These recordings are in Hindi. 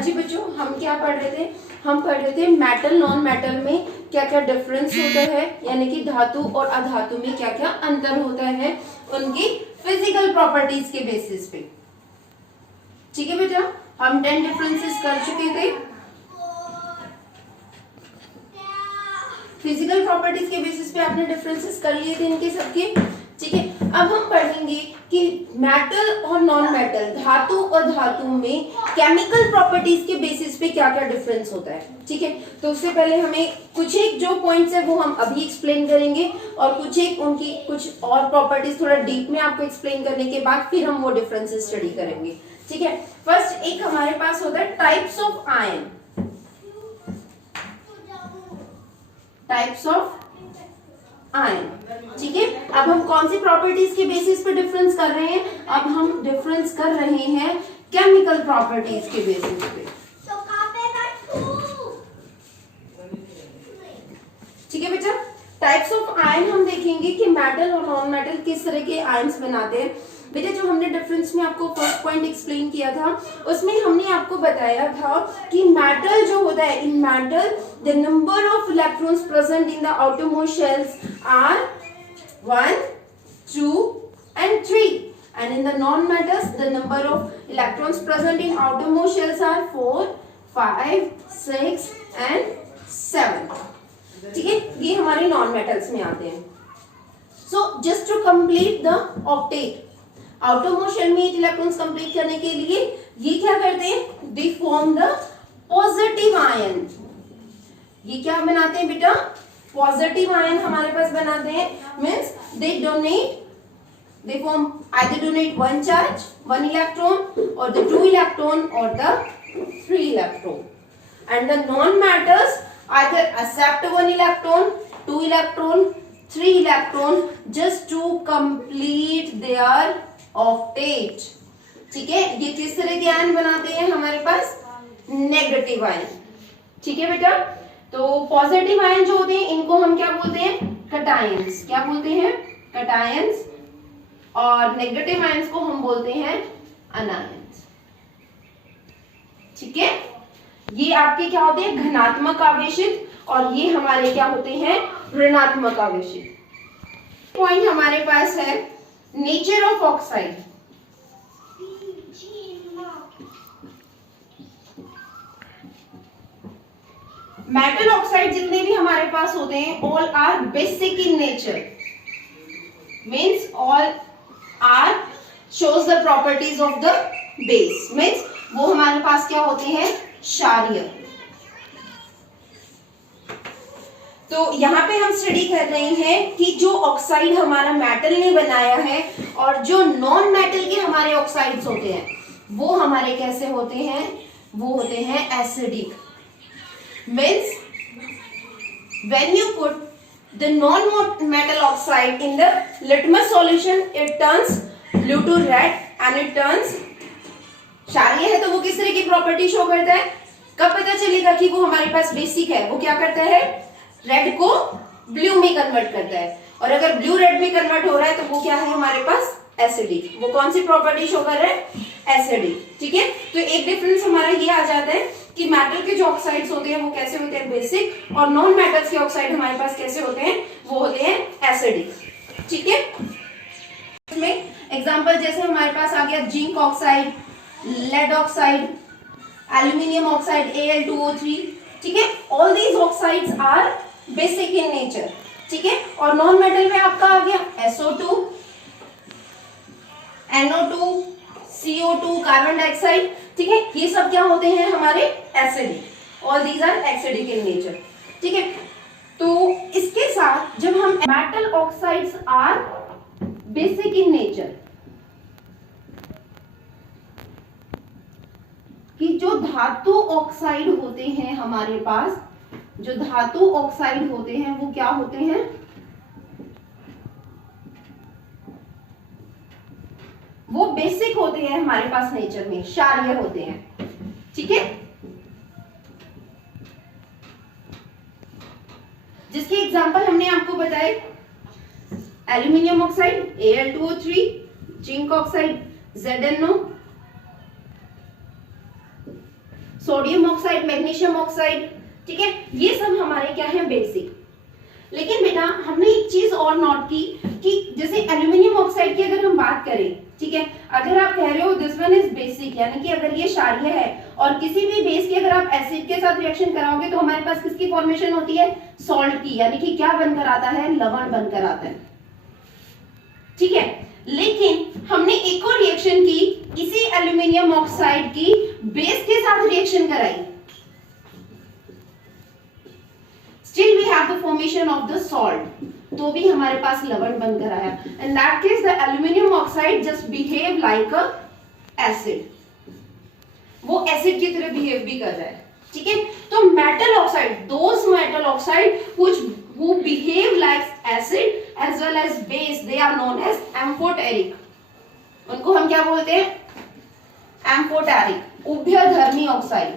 जी बच्चों, हम क्या पढ़ रहे थे? हम पढ़ रहे थे मेटल नॉन मेटल में क्या क्या डिफरेंस होता है, यानी कि धातु और अधातु में क्या क्या अंतर होता है उनकी फिजिकल प्रॉपर्टीज के बेसिस पे। ठीक है बेटा, हम 10 डिफरेंसेस कर चुके थे फिजिकल प्रॉपर्टीज के बेसिस पे। आपने डिफरेंसेस कर लिए थे इनके सबके। ठीक है, अब हम पढ़ेंगे कि मेटल और नॉन मेटल, धातु और धातु में केमिकल प्रॉपर्टीज के बेसिस पे क्या क्या डिफरेंस होता है। ठीक है, तो उससे पहले हमें कुछ एक जो पॉइंट्स है वो हम अभी एक्सप्लेन करेंगे और कुछ एक उनकी कुछ और प्रॉपर्टीज थोड़ा डीप में आपको एक्सप्लेन करने के बाद फिर हम वो डिफरेंसेस स्टडी करेंगे। ठीक है, फर्स्ट एक हमारे पास होता है types of ion. Types of ion. ठीक है, अब हम कौन सी प्रॉपर्टीज के बेसिस पे डिफरेंस कर रहे हैं? अब हम डिफरेंस कर रहे हैं केमिकल प्रॉपर्टीज के बेसिस पे। ठीक है बेटा, टाइप्स ऑफ आयन हम देखेंगे कि मेटल और नॉन मेटल किस तरह के आयन्स बनाते हैं। बेटा जो हमने डिफरेंस में आपको फर्स्ट पॉइंट एक्सप्लेन किया था उसमें हमने आपको बताया था कि मेटल जो होता है, in metal the number of electrons present in the outermost shells are 1, 2 and 3, and in the non-metals the number of electrons present in outermost shells are 4, 5, 6 and 7. ठीक है, ये हमारे नॉन मेटल्स में आते हैं। So just to complete the octet, outermost shell में 8 इलेक्ट्रॉन्स कंप्लीट करने के लिए ये क्या करते हैं? They form the positive ion. ये क्या बनाते हैं बेटा? पॉजिटिव आयन हमारे पास बनाते हैं। Means they form either donate one charge, 1 electron, or the 2 electron, or the 3 electron. And the non-metals either accept 1 electron, 2 electron, 3 electron, just to complete their octet. ठीक है, ये किस तरह के आयन बनाते हैं हमारे पास? Negative ion. ठीक है बेटा, तो पॉजिटिव आयन जो होते हैं इनको हम क्या बोलते हैं? कैटायंस। क्या बोलते हैं? कैटायंस। और नेगेटिव आयंस को हम बोलते हैं अनायंस। ठीक है, ये आपके क्या होते हैं? धनात्मक आवेशित, और ये हमारे क्या होते हैं? ऋणात्मक आवेशित। पॉइंट हमारे पास है nature of oxide. Metal oxide जितने भी हमारे पास होते हैं all are basic in nature. Means all are shows the properties of the base, means वो हमारे पास क्या होते हैं? क्षारीय। तो यहाँ पे हम स्टडी कर रहे हैं कि जो ऑक्साइड हमारा मेटल ने बनाया है और जो नॉन मेटल के हमारे ऑक्साइड्स होते हैं वो हमारे कैसे होते हैं? वो होते हैं acidic. Means when you put the non-metal oxide in the litmus solution, it turns blue to red and it turns क्षारीय है। तो वो किस तरह की प्रॉपर्टी शो करता है? कब पता चलेगा कि वो हमारे पास बेसिक है? वो क्या करता है? रेड को ब्लू में कन्वर्ट करता है, और अगर ब्लू रेड में कन्वर्ट हो रहा है तो वो क्या है हमारे पास? एसिडिक। वो कौन सी प्रॉपर्टी शो कर रहा है? एसिडिक। ठीक है, तो एक डिफरेंस हमारा ये आ जाता है कि मेटल के जो ऑक्साइड्स होते हैं वो कैसे होते हैं? बेसिक, और नॉन मेटल्स के ऑक्साइड हमारे पास कैसे होते हैं? वो होते हैं एसिडिक। ठीक है, इसमें एग्जांपल जैसे हमारे पास आ गया zinc oxide, lead oxide, aluminium oxide Al2O3। ठीक है, all these oxides are basic in nature. ठीक है, और नॉन मेटल में आपका आ गया SO2, NO2, CO2, carbon dioxide. ठीक है, ये सब क्या होते हैं हमारे? Acidic. All these are acidic in nature. ठीक है, तो इसके साथ जब हम metal oxides are basic in nature, कि जो धातु ऑक्साइड होते हैं हमारे पास, जो धातु ऑक्साइड होते हैं वो क्या होते हैं? वो बेसिक होते हैं हमारे पास नेचर में, क्षारीय होते हैं। ठीक है, जिसके एग्जांपल हमने आपको बताए aluminium oxide Al2O3, zinc oxide ZnO, sodium oxide, magnesium oxide, ठीक है, ये सब हमारे क्या है बेसिक। लेकिन बेटा हमने एक चीज और नोट की कि जैसे एल्यूमिनियम ऑक्साइड की अगर हम बात करें, ठीक है, अगर आप कह रहे हो दिस वन इज बेसिक, यानी कि अगर ये क्षारीय है और किसी भी बेस की अगर आप एसिड के साथ रिएक्शन कराओगे तो हमारे पास किसकी फॉर्मेशन होती है, सॉल्ट की, यानी कि क्या बनकर आता है, लवण बनकर आता है, ठीक है। लेकिन हमने एक और रिएक्शन की इसी एल्यूमिनियम ऑक्साइड की बेस के साथ रिएक्शन कराई, still we have the formation of the salt, तो भी हमारे पास लवण बनकर आया। In that case the aluminium oxide just behave like a acid, वो एसिड की तरह बिहेव भी कर रहा है, ठीक है। तो metal oxide, those metal oxide who behave like acid as well as base, they are known as amphoteric, उनको हम क्या बोलते हैं, एम्फोटेरिक, उभयधर्मी ऑक्साइड।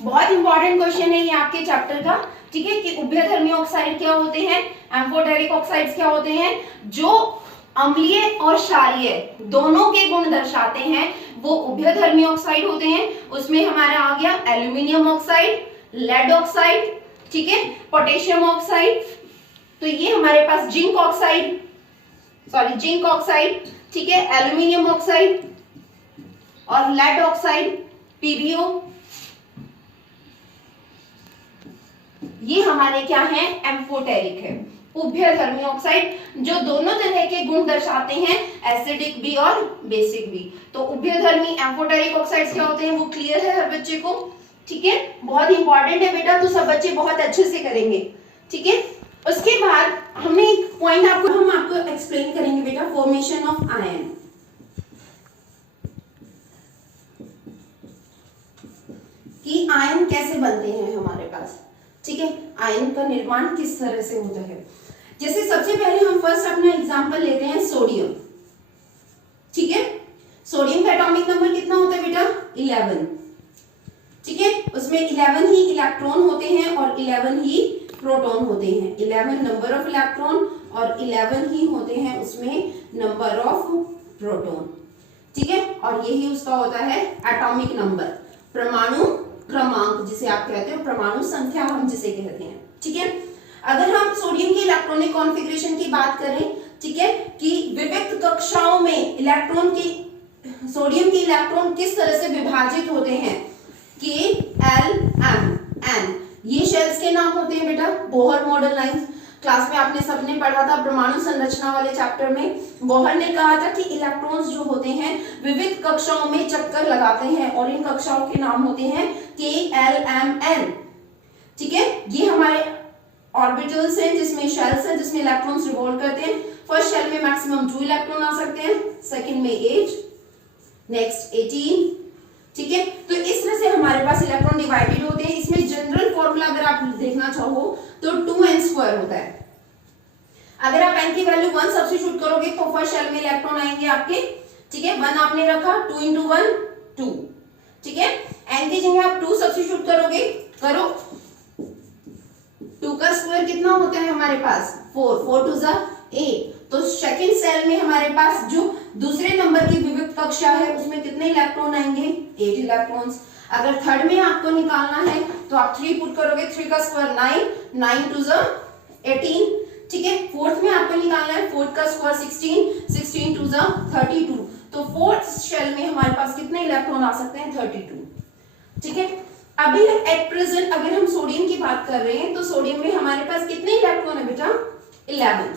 बहुत इंपॉर्टेंट क्वेश्चन है ये आपके चैप्टर का, ठीक है, कि उभयधर्मी ऑक्साइड क्या होते हैं, एम्फोटेरिक ऑक्साइड्स क्या होते हैं, जो अम्लीय और क्षारीय दोनों के गुण दर्शाते हैं, वो उभयधर्मी ऑक्साइड होते हैं। उसमें हमारा आ गया एल्यूमिनियम ऑक्साइड, लेड ऑक्साइड, ठीक है, पोटेशियम ऑक्साइड, तो ये हमारे पास जिंक ऑक्साइड, जिंक ऑक्साइड, ठीक है, एल्यूमिनियम ऑक्साइड और लेड ऑक्साइड, पीबीओ, ये हमारे क्या है, एम्फोटेरिक है, उभयधर्मी ऑक्साइड, जो दोनों तरह के गुण दर्शाते हैं, एसिडिक भी और बेसिक भी। तो उभयधर्मी एम्फोटेरिक ऑक्साइड्स क्या होते हैं, वो क्लियर है हर बच्चे को, ठीक है, बहुत इंपॉर्टेंट है बेटा, तो सब बच्चे बहुत अच्छे से करेंगे, ठीक है। उसके बाद हमने एक पॉइंट हम आपको एक्सप्लेन करेंगे बेटा, फॉर्मेशन ऑफ आयन, कि आयन कैसे बनते हैं हमारे पास, ठीक है, आयन का निर्माण किस तरह से होता है। जैसे सबसे पहले हम फर्स्ट अपना एग्जांपल लेते हैं सोडियम, ठीक है, सोडियम का एटॉमिक नंबर कितना होता है बेटा, 11, ठीक है, उसमें 11 ही इलेक्ट्रॉन होते हैं और 11 ही प्रोटॉन होते हैं, 11 नंबर ऑफ इलेक्ट्रॉन और 11 ही होते हैं उसमें नंबर ऑफ प्रोटॉन, ठीक है, और यही उसका होता है एटॉमिक नंबर, परमाणु क्रमांक जिसे आप कहते हो, परमाणु संख्या हम जिसे कहते हैं, ठीक है। अगर हम सोडियम की इलेक्ट्रॉनिक कॉन्फ़िगरेशन की बात करें, ठीक है, कि विविक्त कक्षाओं में इलेक्ट्रॉन की, सोडियम के इलेक्ट्रॉन किस तरह से विभाजित होते हैं, के एल एम एन, ये शेल्स के नाम होते हैं बेटा, बोहर मॉडल लाइंस, क्लास में आपने सबने पढ़ा था परमाणु संरचना वाले चैप्टर में, बोहर ने कहा था कि इलेक्ट्रॉन्स जो होते हैं विविध कक्षाओं में चक्कर लगाते हैं और इन कक्षाओं के नाम होते हैं के एल एम एन, ठीक है। ये हमारे ऑर्बिटल्स हैं जिसमें शेल्स हैं जिसमें इलेक्ट्रॉन्स रिवॉल्व करते हैं। फर्स्ट शेल में मैक्सिमम 2 इलेक्ट्रॉन आ सकते हैं, सेकंड में 8, नेक्स्ट 18, ठीक है। तो इस तरह से हमारे पास इलेक्ट्रॉन डिवाइडेड होते हैं। इसमें जनरल फॉर्मूला अगर आप देखना चाहो तो 2n² होता है। अगर आप n की वैल्यू 1 सब्स्टिट्यूट करोगे तो फर्स्ट शेल में इलेक्ट्रॉन आएंगे आपके, ठीक है, 1 आपने रखा, 2 × 1 2, ठीक है। n की जगह आप 2 सब्स्टिट्यूट करोगे, करो, 2 का स्क्वायर कितना होता है हमारे पास, 4, 4 2 ज़ा 8, तो सेकंड सेल में हमारे पास जो दूसरे नंबर की विविध कक्षा है उसमें कितने इलेक्ट्रॉन आएंगे, 8 इलेक्ट्रॉन्स। अगर थर्ड में आपको निकालना है तो आप 3 पुट करोगे, 3 का स्क्वायर 9, 9 2 ज़ा 18, ठीक है। फोर्थ में आपको निकालना है, फोर्थ का स्क्वायर 16, 16 2 ज़ा 32, तो फोर्थ शेल में हमारे पास कितने इलेक्ट्रॉन आ सकते हैं, 32, ठीक है। अभी एट प्रेजेंट अगर हम सोडियम की बात कर रहे हैं तो सोडियम में हमारे पास कितने इलेक्ट्रॉन है बेटा, 11।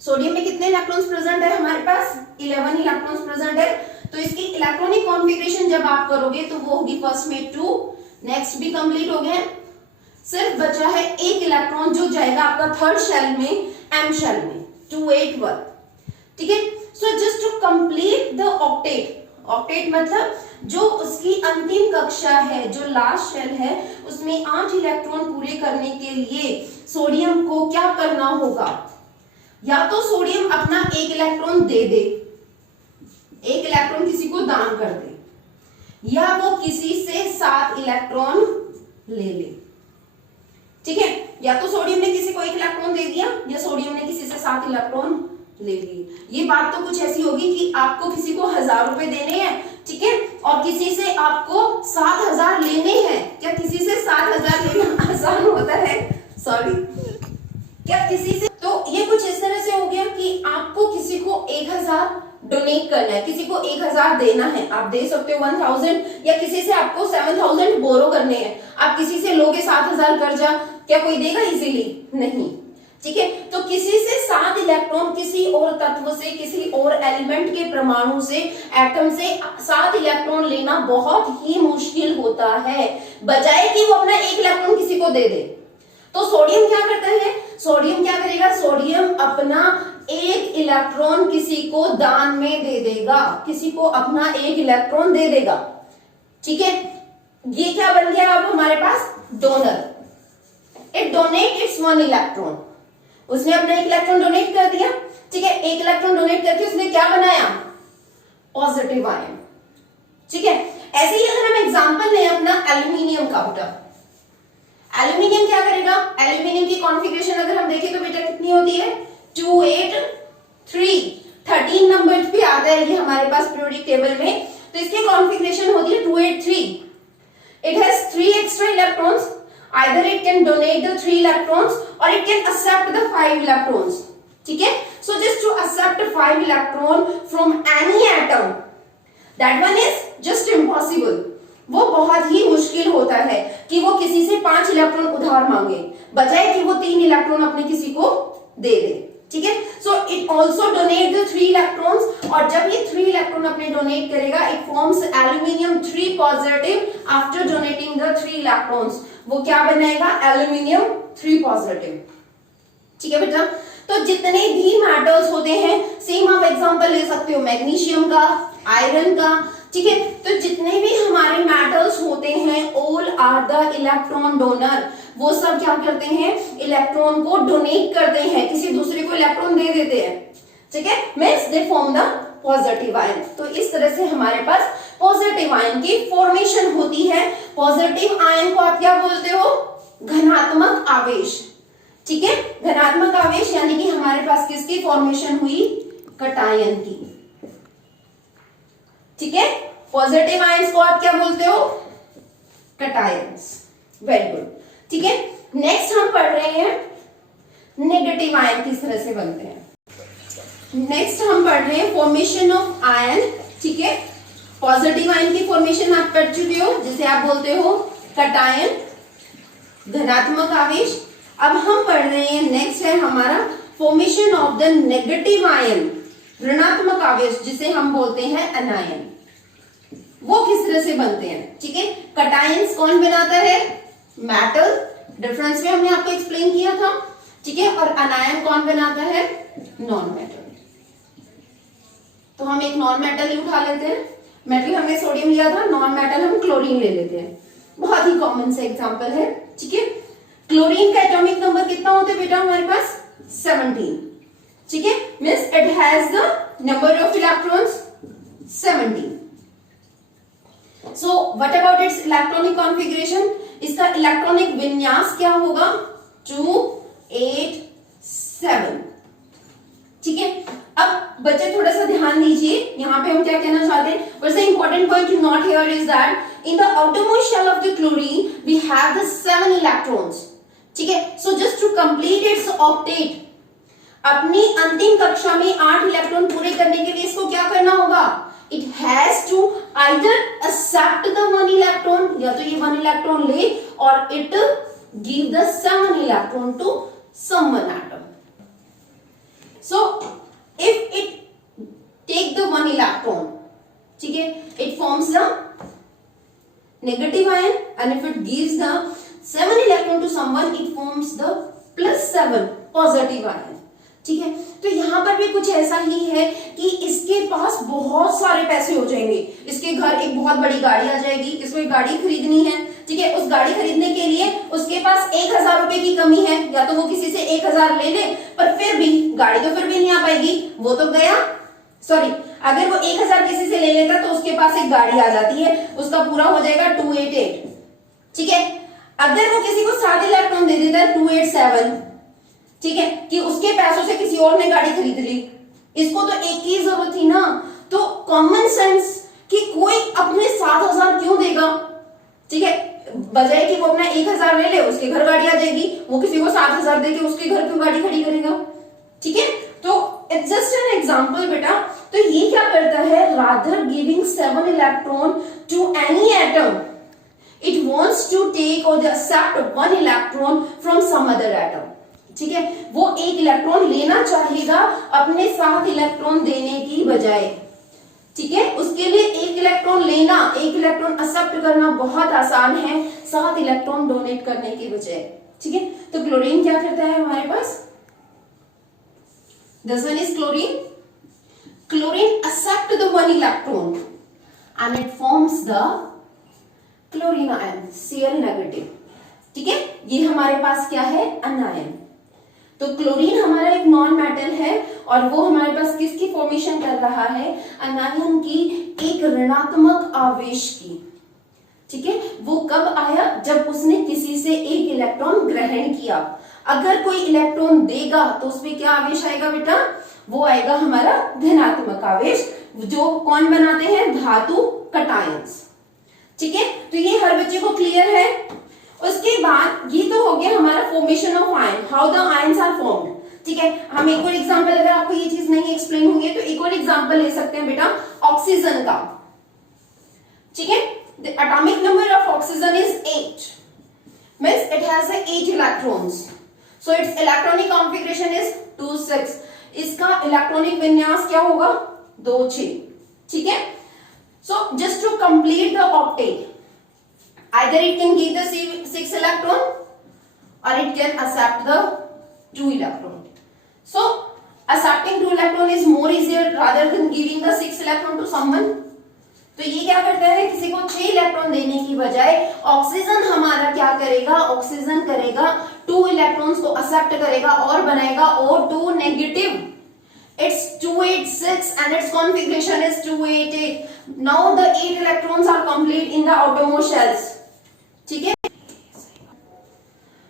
सोडियम में कितने इलेक्ट्रॉन्स प्रेजेंट है हमारे पास, 11 इलेक्ट्रॉन्स प्रेजेंट है। तो इसकी इलेक्ट्रॉनिक कॉन्फ़िगरेशन जब आप करोगे तो वो होगी फर्स्ट में 2, नेक्स्ट भी कंप्लीट हो गया, सिर्फ बचा है एक इलेक्ट्रॉन जो जाएगा आपका थर्ड शेल में, एम शेल में, 2 8 1, ठीक है। So just to complete the octet, octet मतलब जो उसकी अंतिम कक्षा है, जो लास्ट शेल है, उसमें 8 इलेक्ट्रॉन पूरे करने के लिए सोडियम को क्या करना होगा, या तो सोडियम अपना एक इलेक्ट्रॉन दे दे, एक इलेक्ट्रॉन किसी को दान कर दे, या वो किसी से 7 इलेक्ट्रॉन ले ले, ठीक है। या तो सोडियम ने किसी को 1 इलेक्ट्रॉन दे दिया 7 इलेक्ट्रॉन ले लिए। ये बात तो कुछ ऐसी होगी कि आपको किसी को 1000 रुपए देने हैं, ठीक है, और किसी से आपको 7000 लेने हैं। क्या किसी से 7000 लेना आसान होता है? सॉरी, क्या किसी से, तो ये कुछ इस तरह से हो गया कि आपको किसी को 1000 डोनेट करना है, किसी को 1000 देना है, आप दे सकते हो 1000, या किसी से आपको 7000 बोरो करने हैं, आप किसी से लोगे 7000 कर्जा, क्या कोई देगा इजीली? नहीं, ठीक है। तो किसी से 7 इलेक्ट्रॉन, किसी और तत्व से, किसी और एलिमेंट के परमाणु से, एटम से 7 इलेक्ट्रॉन लेना बहुत ही मुश्किल होता है, बजाय कि वो अपना 1 इलेक्ट्रॉन किसी को दे दे। तो सोडियम क्या करता है? सोडियम क्या करेगा? सोडियम अपना 1 इलेक्ट्रॉन किसी को दान में दे देगा, किसी को अपना 1 इलेक्ट्रॉन दे देगा, ठीक है। ये क्या बन गया अब हमारे पास? Donor. It donate it's 1 electron, उसने अपना 1 इलेक्ट्रॉन डोनेट कर दिया, ठीक है। 1 इलेक्ट्रॉन डोनेट करके उसने क्या बनाया? पॉजिटिव आयन, ठीक है। ऐसे ही अगर हम एग्जांपल लें अपना एल्यूमिनियम का बेटा, एल्यूमिनियम क्या करेगा? एल्यूमिनियम की कॉन्फ़िगरेशन अगर हम देखें तो बेटा कितनी होती है? 283, 13 नंबर पे आता है ये हमारे पास पीरियोडिक टेबल में। तो इसकी कॉन्फ़िगरेशन होती है 283। It has 3 extra electrons, either it can donate the 3 electrons or it can accept the 5 electrons, ठीक है। So just to accept 5 electron from any atom, that one is just impossible, वो बहुत ही मुश्किल होता है कि वो किसी से 5 इलेक्ट्रॉन उधार मांगे, बजाय कि वो 3 इलेक्ट्रॉन अपने किसी को दे दे, ठीक है। So it also donate the 3 electrons, और जब ये 3 इलेक्ट्रॉन अपने डोनेट करेगा, it forms aluminium 3 positive after donating the 3 electrons. वो क्या बनाएगा? एल्यूमिनियम 3 पॉजिटिव, ठीक है बेटा। तो जितने भी मेटल्स होते हैं, सेम आप एग्जांपल ले सकते हो मैग्नीशियम का, आयरन का, ठीक है। तो जितने भी हमारे मेटल्स होते हैं, all are the electron donor, वो सब क्या करते हैं? इलेक्ट्रॉन को डोनेट करते हैं, किसी दूसरे को इलेक्ट्रॉन दे देते हैं, ठीक है। Means they form the positive ion. तो इस तरह से हमारे पास पॉजिटिव आयन की फॉर्मेशन होती है। पॉजिटिव आयन को आप क्या बोलते हो? धनात्मक आवेश, ठीक है। धनात्मक आवेश यानी कि हमारे पास किसकी फॉर्मेशन हुई? कटायन की, ठीक है। पॉजिटिव आयंस को आप क्या बोलते हो? कटायंस। वेरी गुड, ठीक है। नेक्स्ट हम पढ़ रहे हैं नेगेटिव आयन किस तरह से बनते हैं। नेक्स्ट हम पढ़ रहे हैं फॉर्मेशन ऑफ आयन, ठीक है। पॉजिटिव आयन की फॉर्मेशन आप कर चुके हो, जिसे आप बोलते हो कटायन, धनात्मक आवेश। अब हम पढ़ रहे हैं, नेक्स्ट है हमारा formation of the negative ion, ऋणात्मक आवेश, जिसे हम बोलते हैं अनायन। वो किस तरह से बनते हैं, ठीक है। कटायंस कौन बनाता है? मेटल, डिफरेंस में हमने आपको एक्सप्लेन किया था, ठीक है। और अनायन कौन बनाता है? Non metal. तो हम एक नॉन मेटल ही उठा लेते हैं। मेटल हमने सोडियम लिया था, नॉन मेटल हम क्लोरीन ले लेते हैं। बहुत ही कॉमन से एग्जांपल है, ठीक है। क्लोरीन का एटॉमिक नंबर कितना होता है बेटा हमारे पास? 17, ठीक है। Means it has the number of electrons 17। So what about it's electronic configuration? इसका इलेक्ट्रॉनिक विन्यास क्या होगा? 2, 8, 7, ठीक है। अब बच्चे थोड़ा सा ध्यान दीजिए, यहाँ पे हम क्या कहना चाहते हैं। What's the important point to note here is that in the outermost shell of the chlorine we have the 7 electrons, ठीक है। So just to complete its octet, अपनी अंतिम कक्षा में 8 इलेक्ट्रॉन पूरे करने के लिए इसको क्या करना होगा? It has to either accept the 1 electron, या तो ये 1 electron ले, और it give the 7 electron to some one atom. So if it take the 1 electron, ठीक है, it forms the negative ion, and if it gives the 7 electron to someone, it forms the +7 positive ion, ठीक है। तो यहाँ पर भी कुछ ऐसा ही है कि इसके पास बहुत सारे पैसे हो जाएंगे, इसके घर एक बहुत बड़ी गाड़ी आ जाएगी, इसको एक गाड़ी खरीदनी है, ठीक है। उस गाड़ी खरीदने के लिए उसके पास 1000 रुपए की कमी है, या तो वो किसी से 1000 ले ले, पर फिर भी गाड़ी तो फिर भी नहीं आ पाएगी, वो तो गया। सॉरी, अगर वो 1000 किसी से ले लेता तो उसके पास एक गाड़ी आ जाती है, उसका पूरा हो जाएगा 288, ठीक है। अगर वो किसी को 7 इलेक्ट्रॉन दे देता है 287, ठीक है, कि उसके पैसों से किसी और ने गाड़ी खरीद ली, इसको तो एक की जरूरत थी ना। तो कॉमन सेंस कि कोई अपने 7,000 क्यों देगा, ठीक है, बजाय कि वो अपना 1,000 ले ले, उसके घर गाड़ी आ जाएगी, वो किसी को 7,000 दे के उसके घर क्यों गाड़ी खड़ी करेगा, ठीक है। तो इट्स जस्ट एन एग्जांपल बेटा। तो ये क्या करता है, rather giving 7 electron to any atom it wants to take और accept 1 electron from some other atom, ठीक है, वो एक इलेक्ट्रॉन लेना चाहेगा अपने 7 इलेक्ट्रॉन देने की बजाय, ठीक है। उसके लिए एक इलेक्ट्रॉन लेना, एक इलेक्ट्रॉन एक्सेप्ट करना बहुत आसान है 7 इलेक्ट्रॉन डोनेट करने की बजाय, ठीक है। तो क्लोरीन क्या करता है हमारे पास, this one is chlorine, chlorine accept the 1 electron and it forms the chlorine ion Cl negative, ठीक है। ये हमारे पास क्या है, अनायन। तो क्लोरीन हमारा एक नॉन मेटल है और वो हमारे पास किसकी फॉर्मेशन कर रहा है, अनायन की, एक ऋणात्मक आवेश की, ठीक है। वो कब आया, जब उसने किसी से एक इलेक्ट्रॉन ग्रहण किया। अगर कोई इलेक्ट्रॉन देगा तो उसमें क्या आवेश आएगा बेटा, वो आएगा हमारा धनात्मक आवेश, जो कौन बनाते हैं, धातु कटायंस, ठीक है। तो ये हर बच्चे को क्लियर है। उसके बाद ये तो हो गया हमारा formation of ion, how the ions are formed, ठीक है। हम एक और एग्जांपल, अगर आपको ये चीज नहीं एक्सप्लेन होंगी तो एक और एग्जांपल ले सकते हैं बेटा, ऑक्सीजन का, ठीक है। The atomic number of oxygen is 8, means it has 8 electrons, so it's electronic configuration is 2,6। इसका इलेक्ट्रॉनिक विन्यास क्या होगा, 2,6, ठीक है। So just to complete the octet, either it can give the 6 electron or it can accept the 2 electron. So accepting 2 electron is more easier rather than giving the 6 electron to someone. तो ये क्या करता है, किसी को 6 इलेक्ट्रॉन देने की बजाय ऑक्सीजन हमारा क्या करेगा, ऑक्सीजन करेगा 2 इलेक्ट्रॉन्स को एक्सेप्ट करेगा और बनाएगा O2 negative. It's 286 and its configuration is 288. Now the 8 electrons are complete in the outermost shells. ठीक है?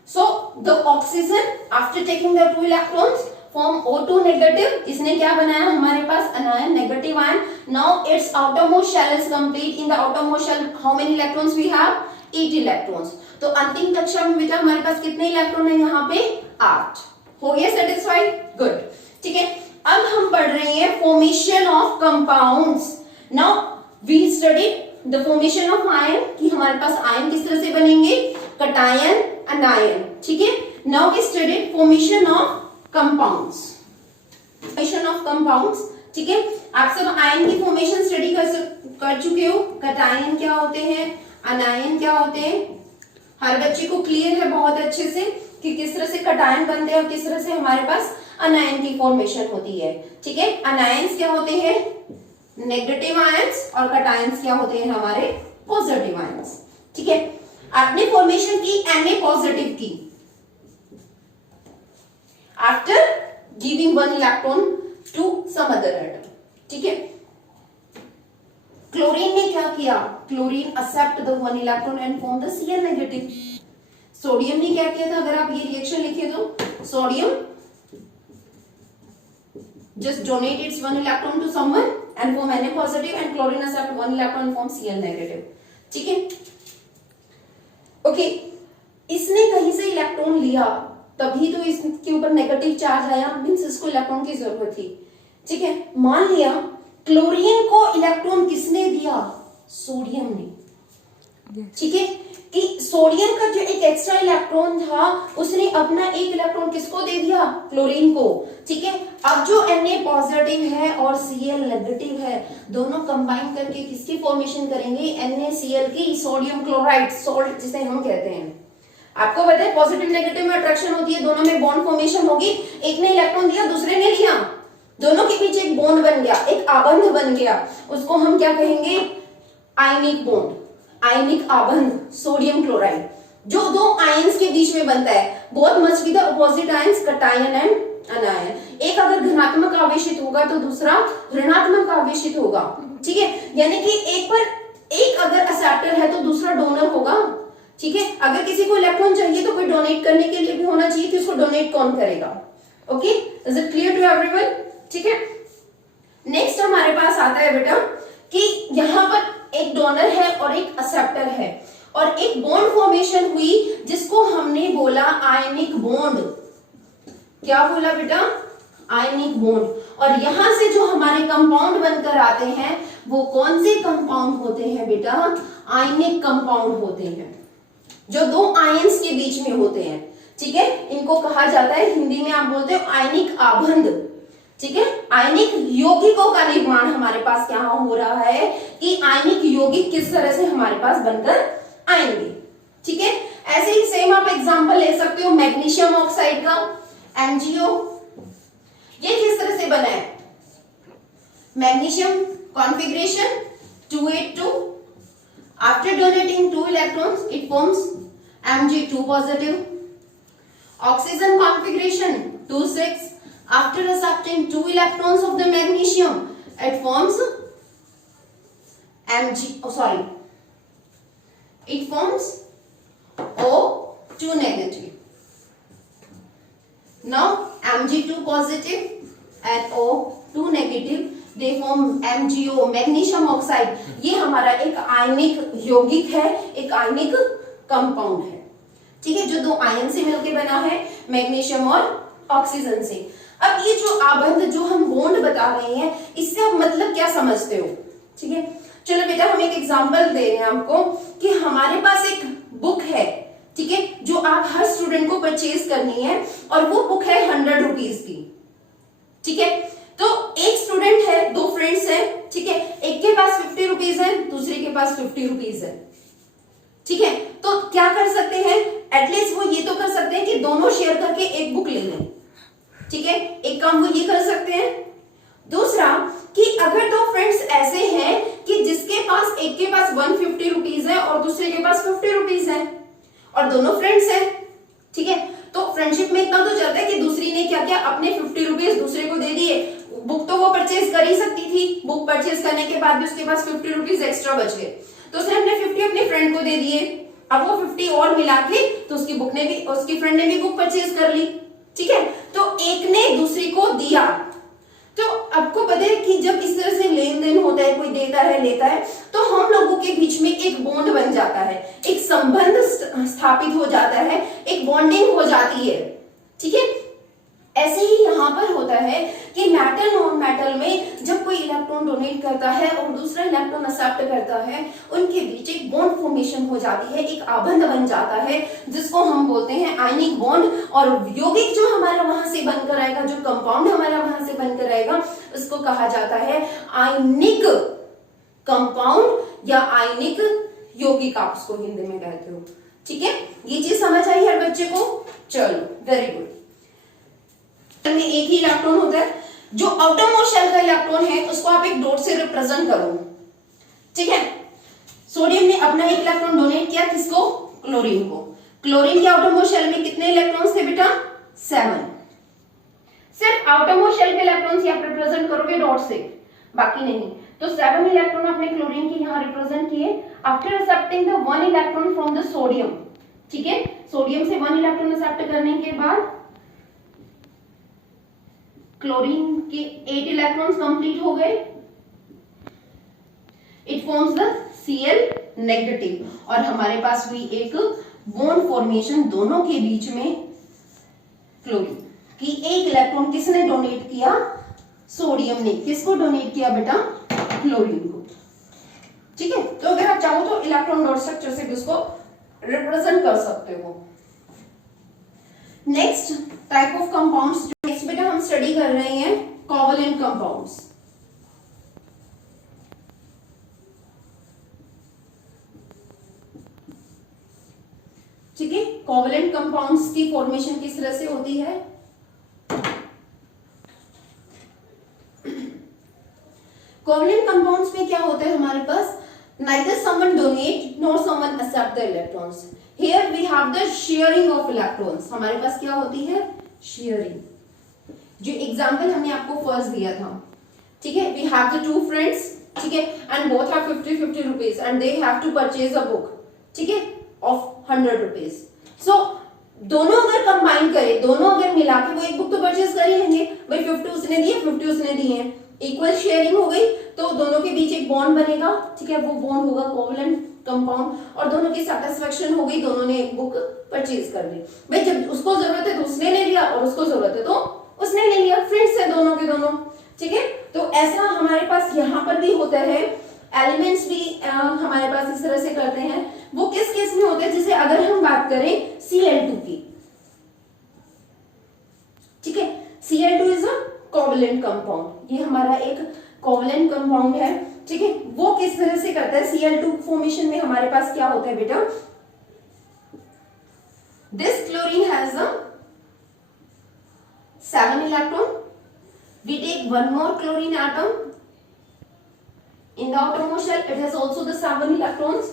So the oxygen after taking the 2 electrons form O2 negative. इसने क्या बनाया हमारे पास, anion, negative ion. Now its outermost shell is complete. In the outermost shell, how many electrons we have? 8 electrons. तो अंतिम कक्षा में बेटा हमारे पास कितने इलेक्ट्रॉन है यहाँ पे, 8। हो गया सेटिस्फाइड, गुड, ठीक है। अब हम पढ़ रहे हैं formation of compounds. Now we studied the formation of ion, कि हमारे पास आयन किस तरह से बनेंगे, कटायन, अनायन, ठीक है। Now we studied formation of compounds, formation of compounds, ठीक है। आप सब आयन की फॉर्मेशन स्टडी कर चुके हो, कटायन क्या होते हैं, अनायन क्या होते हैं, हर बच्चे को क्लियर है बहुत अच्छे से कि किस तरह से कटायन बनते हैं और किस तरह से हमारे पास अनायन की फॉर्मेशन होती है, ठीक है। अनायंस क्या होते हैं, नेगेटिव आयंस, और कटायंस क्या होते हैं हमारे पॉजिटिव आयंस, ठीक है। आपने फॉर्मेशन की Na पॉजिटिव की after giving 1 electron to some other atom, ठीक है। क्लोरीन ने क्या किया, chlorine accept the 1 electron and form the Cl negative. Sodium ने क्या किया था, अगर आप ये रिएक्शन लिखे तो sodium just donate its 1 electron to someone and form Na positive, and chlorine accept 1 electron and form Cl negative, ठीक है। ओके, इसने कहीं से इलेक्ट्रॉन लिया तभी तो इसके ऊपर नेगेटिव चार्ज आया, मींस इसको इलेक्ट्रॉन की जरूरत थी, ठीक है। मान लिया क्लोरीन को इलेक्ट्रॉन किसने दिया, सोडियम ने, ठीक है, कि सोडियम का जो एक एक्स्ट्रा इलेक्ट्रॉन था उसने अपना एक इलेक्ट्रॉन किसको दे दिया, क्लोरीन को, ठीक है। अब जो Na पॉजिटिव है और Cl नेगेटिव है, दोनों कंबाइन करके किसकी फॉर्मेशन करेंगे, NaCl की, सोडियम क्लोराइड, सोल्ट जिसे हम कहते हैं। आपको पता है पॉजिटिव नेगेटिव में अट्रैक्शन होती है, दोनों में बॉन्ड फॉर्मेशन होगी, एक ने इलेक्ट्रॉन दिया दूसरे ने लिया, दोनों के बीच एक बॉन्ड बन गया, एक आबंध बन गया, उसको हम क्या कहेंगे, आयनिक बॉन्ड, आयनिक आबंध, सोडियम क्लोराइड, जो दो आयंस के बीच में बनता है। Both must be the opposite ions, cation and अनायन। एक अगर धनात्मक आवेशित होगा तो दूसरा ऋणात्मक आवेशित होगा, ठीक है। यानी कि एक पर एक अगर एक्सेप्टर है तो दूसरा डोनर होगा, ठीक है, अगर किसी को इलेक्ट्रॉन चाहिए तो कोई डोनेट करने के लिए भी होना चाहिए कि उसको डोनेट कौन करेगा। Okay, is it clear to everyone? ठीक है, नेक्स्ट हमारे पास आता है बेटा कि यहां पर एक डोनर है और एक एक्सेप्टर है और एक बॉन्ड फॉर्मेशन हुई जिसको हमने बोला आयनिक बॉन्ड। क्या बोला बेटा? Ionic bond. और यहां से जो हमारे कंपाउंड बनकर आते हैं वो कौन से कंपाउंड होते हैं बेटा? आयनिक कंपाउंड होते हैं, जो दो आयंस के बीच में होते हैं। ठीक है, इनको कहा जाता है, हिंदी में आप बोलते हो आयनिक आबंध। ठीक है, आयनिक यौगिकों का निर्माण हमारे पास क्या हो रहा है कि आयनिक यौगिक किस तरह से हमारे पास बनकर आएंगे। ठीक है, ऐसे ही सेम आप एग्जांपल ले सकते हो मैग्नीशियम ऑक्साइड का, MgO। ये किस तरह से बना है? Magnesium configuration 282, after donating 2 electrons it forms Mg2 positive. Oxygen configuration 26, after accepting 2 electrons of the magnesium it forms it forms O2 negative. Now Mg2 positive and O2 negative they form MgO, magnesium oxide. ये हमारा एक आयनिक यौगिक है, एक आयनिक कंपाउंड है। ठीक है, जो दो आयन से मिलकर बना है, मैग्नीशियम और ऑक्सीजन से। अब ये जो आबंध जो हम बॉन्ड बता रहे हैं, इससे आप मतलब क्या समझते हो? ठीक है, चलो बेटा हम एक एग्जांपल दे रहे हैं आपको कि हमारे पास एक बुक है, ठीक है, जो आप हर स्टूडेंट को परचेज करनी है और वो बुक है 100 रुपीज की। ठीक है, तो एक स्टूडेंट है, दो फ्रेंड्स हैं, ठीक है, एक के पास 50 रुपीज है, दूसरे के पास 50 रुपीज है। ठीक है, तो क्या कर सकते हैं? एटलीस्ट वो ये तो कर सकते हैं कि दोनों शेयर करके एक बुक ले लें। ठीक है, एक काम वो ये कर सकते हैं। दूसरा कि अगर दो फ्रेंड्स ऐसे हैं कि जिसके पास एक के पास 150 रुपीज है और दूसरे के पास 50 रुपीज है और दोनों फ्रेंड्स हैं, ठीक है, तो फ्रेंडशिप में इतना तो चलता है कि दूसरी ने क्या किया, अपने 50 रुपीज दूसरे को दे दिए। बुक तो वो परचेज कर ही सकती थी, बुक परचेज करने के बाद भी उसके पास 50 रुपीज एक्स्ट्रा बच गए, तो उसने अपने 50 अपने फ्रेंड को दे दिए। अब वो 50 और मिला के तो उसकी बुक ने भी, उसकी फ्रेंड ने भी बुक परचेज कर ली। ठीक है, तो एक ने दूसरी को दिया। तो आपको पता है कि जब इस तरह से लेन देन होता है, कोई देता है लेता है, तो हम लोगों के बीच में एक बॉन्ड बन जाता है, एक संबंध स्थापित हो जाता है, एक बॉन्डिंग हो जाती है। ठीक है, ऐसे ही यहां पर होता है कि मेटल नॉन मेटल में जब कोई इलेक्ट्रॉन डोनेट करता है और दूसरा इलेक्ट्रॉन एक्सेप्ट करता है, उनके बीच एक बॉन्ड फॉर्मेशन हो जाती है, एक आबंध बन जाता है, जिसको हम बोलते हैं आयनिक बॉन्ड। और यौगिक जो हमारा वहां से बनकर आएगा, जो कंपाउंड हमारा वहां से बनकर आएगा, उसको कहा जाता है आयनिक कंपाउंड या आयनिक यौगिक, आप उसको हिंदी में कहते हो। ठीक है, ये चीज समझ आई हर बच्चे को? चलो, वेरी गुड। में एक ही इलेक्ट्रॉन होता है, जो आउटरमोस्ट शेल का इलेक्ट्रॉन है उसको आप एक डॉट से रिप्रेजेंट करो। ठीक है, सोडियम ने अपना एक इलेक्ट्रॉन डोनेट किया, किसको? क्लोरीन को। क्लोरीन के आउटरमोस्ट शेल में कितने इलेक्ट्रॉन्स थे बेटा? 7। सिर्फ आउटरमोस्ट शेल के इलेक्ट्रॉन्स आप रिप्रेजेंट करोगे डॉट से, बाकी नहीं। तो 7 इलेक्ट्रॉन आपने क्लोरीन के यहां रिप्रेजेंट किए after accepting the 1 electron from the sodium. ठीक है, सोडियम से 1 इलेक्ट्रॉन एक्सेप्ट करने के बाद क्लोरीन के 8 इलेक्ट्रॉन्स कंप्लीट हो गए, it forms the Cl negative और हमारे पास हुई एक बॉन्ड फॉर्मेशन दोनों के बीच में क्लोरीन की। एक इलेक्ट्रॉन किसने डोनेट किया? सोडियम ने। किसको डोनेट किया बेटा? क्लोरीन को। ठीक है, तो अगर आप चाहो तो इलेक्ट्रॉन डॉट स्ट्रक्चर से भी उसको रिप्रेजेंट कर सकते हो। Next type of compounds next बेटा हम स्टडी कर रहे हैं कोवलेंट कंपाउंड्स। ठीक है, कोवलेंट कंपाउंड्स की फॉर्मेशन किस तरह से होती है? कोवलेंट कंपाउंड्स में क्या होता है हमारे पास? neither someone donate nor someone accept the electrons. Here we have the sharing of electrons. हमारे पास क्या होती है? शेयरिंग। जो एग्जाम्पल हमने आपको फर्स्ट दिया था, ठीक है, we have the 2 friends, ठीक है, and both have 50 rupees and they have to purchase a book, ठीक है, of ₹100। सो दोनों अगर कंबाइन करें, दोनों अगर मिला के, वो एक बुक तो परचेज कर ही लेंगे भाई, 50 उसने दिए 50 उसने दिए, इक्वल शेयरिंग हो गई, तो दोनों के बीच एक बॉन्ड बनेगा, ठीक है, वो बॉन्ड होगा कोवेलेंट कंपाउंड, और दोनों की सेटिस्फेक्शन हो गई, दोनों ने एक बुक परचेज कर ली। भाई जब उसको जरूरत है तो उसने ले लिया, और उसको जरूरत है तो उसने ले लिया, फ्रेंड्स है दोनों के दोनों, ठीक है। तो ऐसा हमारे पास यहाँ पर भी होता है, एलिमेंट्स भी हमारे पास इस तरह से करते हैं। वो किस केस में होते हैं, जैसे अगर हम बात करें Cl2 की, ठीक है, Cl2 is a covalent compound, ये हमारा एक कोवेलेंट कंपाउंड है, ठीक है। वो किस तरह से करता है, Cl2 फॉर्मेशन में हमारे पास क्या होता है बेटा, this chlorine has a 7 electron, we take one more chlorine atom in the outermost shell, it has also the 7 electrons,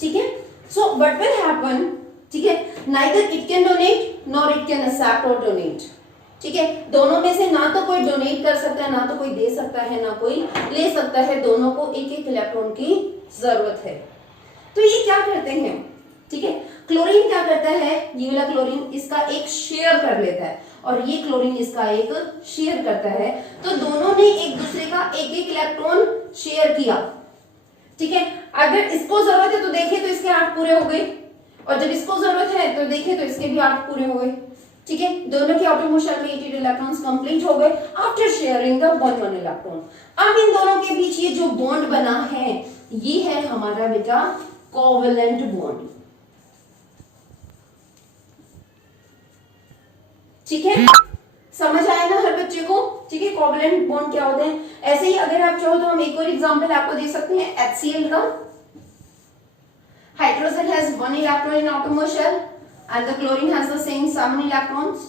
ठीक है। so what will happen, ठीक है, neither it can donate nor it can accept or donate, ठीक है, दोनों में से ना तो कोई डोनेट कर सकता है, ना तो कोई दे सकता है, ना कोई ले सकता है, दोनों को एक एक इलेक्ट्रॉन की जरूरत है। तो ये क्या करते हैं, ठीक है, क्लोरीन क्या करता है, ये वाला क्लोरीन इसका एक शेयर कर लेता है, और ये क्लोरीन इसका एक शेयर करता है, तो दोनों ने एक दूसरे का एक एक इलेक्ट्रॉन शेयर किया, ठीक है। अगर इसको जरूरत है तो देखे तो इसके 8 पूरे हो गए, और जब इसको जरूरत है तो देखे तो इसके भी 8 पूरे हो गए, ठीक है। दोनों के आटोमोस्ट शेल में 88 इलेक्ट्रॉन्स कंप्लीट हो गए आफ्टर शेयरिंग द 1 इलेक्ट्रॉन। अब इन दोनों के बीच ये जो बॉन्ड बना है, ये है हमारा बेटा कोवेलेंट बॉन्ड, ठीक है, समझ आया ना हर बच्चे को, ठीक है। कोवेलेंट बॉन्ड क्या होते हैं, ऐसे ही अगर आप चाहो तो हम एक और एग्जांपल आपको दे सकते हैं HCl का, hydrogen has 1 electron in outermost shell and the chlorine has the same 7 electrons.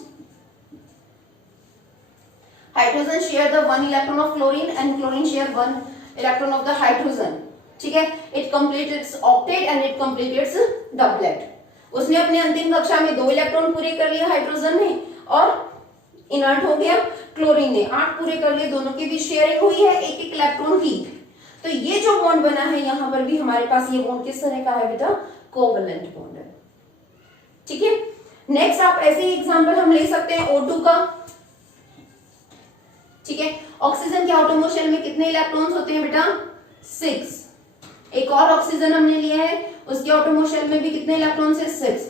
Hydrogen share the 1 electron of chlorine and chlorine share 1 electron of the hydrogen, ठीक है। It completes its octet and it completes its doublet. उसने अपने अंतिम कक्षा में 2 इलेक्ट्रॉन पूरे कर लिए हाइड्रोजन ने, और इनर्ट हो गया क्लोरीन ने 8 पूरे कर लिए, दोनों की भी शेयरिंग हुई है एक एक इलेक्ट्रॉन की। तो ये जो बॉन्ड बना है यहाँ पर भी हमारे पास, ये बॉन्ड किस तरह का है बेटा, कोवेलेंट बॉन्ड है, ठीक है। नेक्स्ट आप ऐसे ही एग्जांपल हम ले सकते हैं O2 का, ठीक है। ऑक्सीजन के आटोमोस्ट शेल में कितने इलेक्ट्रॉन्स होते हैं बेटा, 6। एक और ऑक्सीजन हमने लिया है, उसके आटोमोस्ट शेल में भी कितने इलेक्ट्रॉन्स है, 6।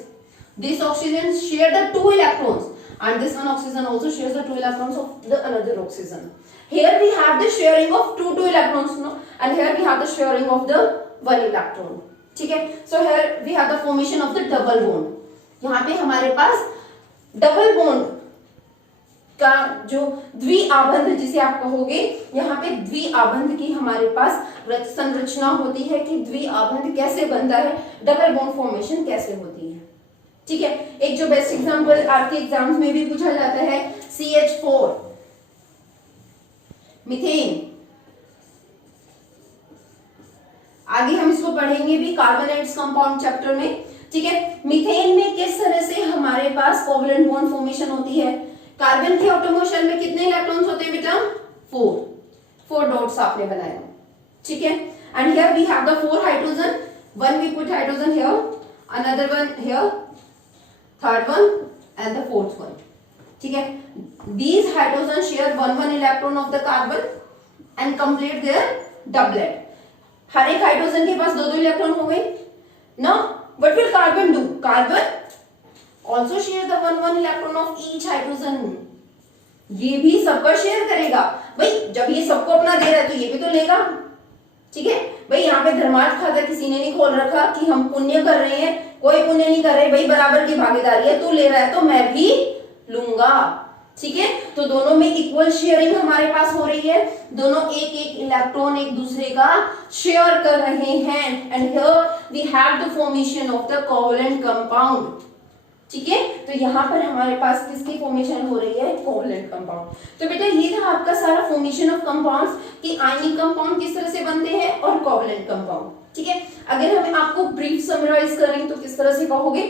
This oxygen share the 2 electrons and this one oxygen also shares the 2 electrons of the another oxygen. Here we have the sharing of 2 electrons, no? And here we have the sharing of the 1 electron, ठीक है। So here we have the formation of the double bond. यहाँ पे हमारे पास डबल बॉन्ड का जो द्विआबंध जिसे आप कहोगे, यहाँ पे द्विआबंध की हमारे पास संरचना होती है कि द्विआबंध कैसे बनता है, डबल बॉन्ड फॉर्मेशन कैसे होती है, ठीक है। एक जो बेस्ट एग्जांपल आपके एग्जाम्स में भी पूछा जाता है, CH4 मीथेन, आगे हम इसको पढ़ेंगे भी कार्बोनेट्स कंपाउंड चैप्टर में, ठीक है। मीथेन में किस तरह से हमारे पास कोवेलेंट बॉन्ड फॉर्मेशन होती है, कार्बन के आटोमोस्ट शेल में कितने इलेक्ट्रॉन्स होते हैं बेटा, 4 डॉट्स आपने बनाए, ठीक है। And here we have the 4 hydrogen, one we put hydrogen here, another one here, third one and the fourth one, ठीक है। These hydrogen share 1 electron of the carbon and complete their doublet. हर एक हाइड्रोजन के पास 2 इलेक्ट्रॉन हो गए। Now what will carbon do? Carbon also share the 1 electron of each hydrogen. ये भी सबका शेयर करेगा भाई, जब ये सबको अपना दे रहा है तो ये भी तो लेगा, ठीक है भाई। यहाँ पे धर्मार्थ खाता किसी ने नहीं खोल रखा कि हम पुण्य कर रहे हैं, कोई पुण्य नहीं कर रहे भाई, बराबर की भागीदारी है, तू ले रहा है तो मैं भी लूंगा, ठीक है। तो दोनों में इक्वल शेयरिंग हमारे पास हो रही है, दोनों एक एक इलेक्ट्रॉन एक दूसरे का शेयर कर रहे हैं, and here we have the formation of the covalent compound, ठीक है। तो यहाँ पर हमारे पास किसकी फॉर्मेशन हो रही है, कोवेलेंट कंपाउंड। तो बेटा ये था आपका सारा फॉर्मेशन ऑफ कंपाउंड्स कि आयनिक कंपाउंड किस तरह से बनते हैं और कोवेलेंट कंपाउंड, ठीक है। अगर हम आपको ब्रीफ समराइज करें तो किस तरह से कहोगे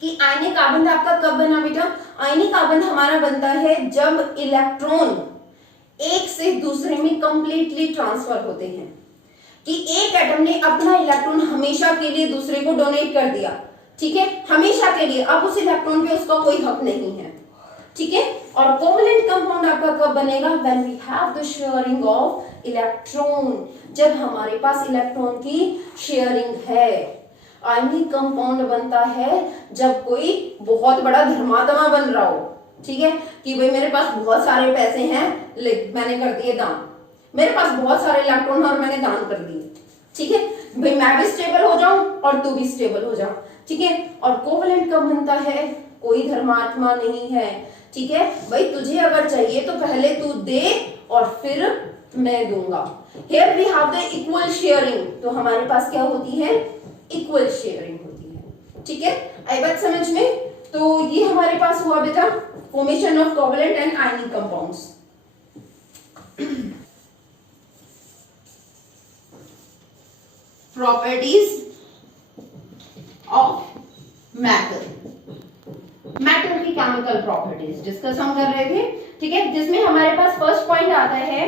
कि आयनिक आबंध आपका कब बना बेटा, आयनिक आबंध हमारा बनता है जब इलेक्ट्रॉन एक से दूसरे में कंप्लीटली ट्रांसफर होते हैं। कि एक एटम ने अपना इलेक्ट्रॉन हमेशा के लिए दूसरे को डोनेट कर दिया, ठीक है, हमेशा के लिए, अब उस इलेक्ट्रॉन पे उसका कोई हक नहीं है, ठीक है। और कोवलेंट कंपाउंड आपका कब बनेगा? When we have the sharing of electron, जब हमारे पास इलेक्ट्रॉन की शेयरिंग है। आयनिक कंपाउंड बनता है जब कोई बहुत बड़ा धर्मात्मा बन रहा हो, ठीक है, कि भाई मेरे पास बहुत सारे पैसे हैं, मैंने कर दिए दान, मेरे पास बहुत सारे इलेक्ट्रॉन और मैंने दान कर दिए, ठीक है, भाई मैं भी स्टेबल हो जाऊं और तू भी स्टेबल हो जाओ, ठीक है। और कोवलेंट कब बनता है? कोई धर्मात्मा नहीं है, ठीक है, भाई तुझे अगर चाहिए तो पहले तू दे और फिर मैं दूंगा। Here we have the equal sharing, तो हमारे पास क्या होती है? इक्वल शेयरिंग होती है, ठीक है। आई बात समझ में? तो ये हमारे पास हुआ बेटा formation of covalent and ionic compounds. Properties of metal, metal की केमिकल प्रॉपर्टीज डिस्कस हम कर रहे थे, ठीक है, जिसमें हमारे पास फर्स्ट पॉइंट आता है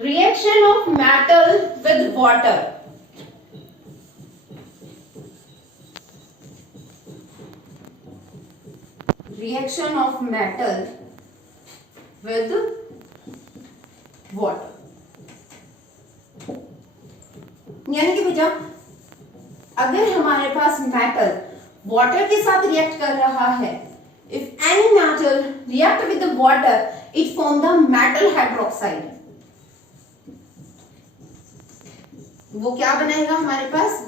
reaction of metal with water. Reaction of metal with water, यानी कि बेटा अगर हमारे पास मेटल वाटर के साथ रिएक्ट कर रहा है, if any metal react with the water it form the metal hydroxide. वो क्या बनाएगा हमारे पास?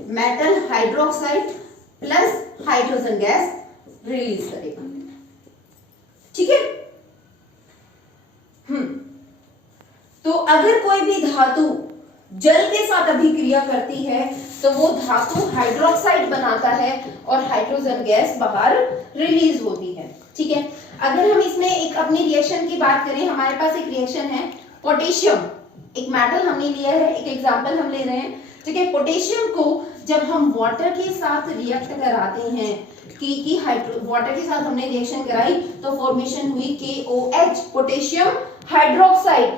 Metal hydroxide plus hydrogen gas release करेगा, ठीक है। तो अगर कोई भी धातु जल के साथ अभिक्रिया करती है तो वो धातु हाइड्रोक्साइड बनाता है और हाइड्रोजन गैस बाहर रिलीज होती है, ठीक है। अगर हम इसमें एक अपनी रिएक्शन की बात करें, हमारे पास एक रिएक्शन है पोटेशियम, एक मेटल हमने लिया है, एक एग्जांपल हम ले रहे हैं, ठीक है। पोटेशियम को जब हम वाटर के साथ रिएक्ट कराते हैं कि वाटर के साथ हमने रिएक्शन कराई तो फॉर्मेशन हुई KOH, पोटेशियम हाइड्रोक्साइड,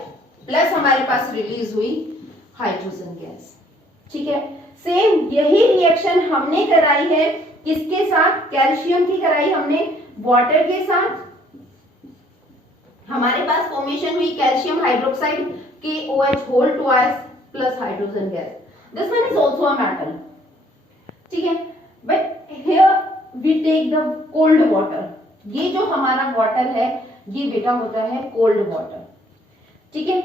प्लस हमारे पास रिलीज हुई हाइड्रोजन गैस, ठीक है। सेम यही रिएक्शन हमने कराई है किसके साथ? कैल्शियम की कराई हमने वाटर के साथ, हमारे पास फॉर्मेशन हुई calcium hydroxide KOH whole twice plus hydrogen gas. This one is also a metal, ठीक है, but here we take the cold water. ये जो हमारा वाटर है ये बेटा होता है कोल्ड वाटर, ठीक है।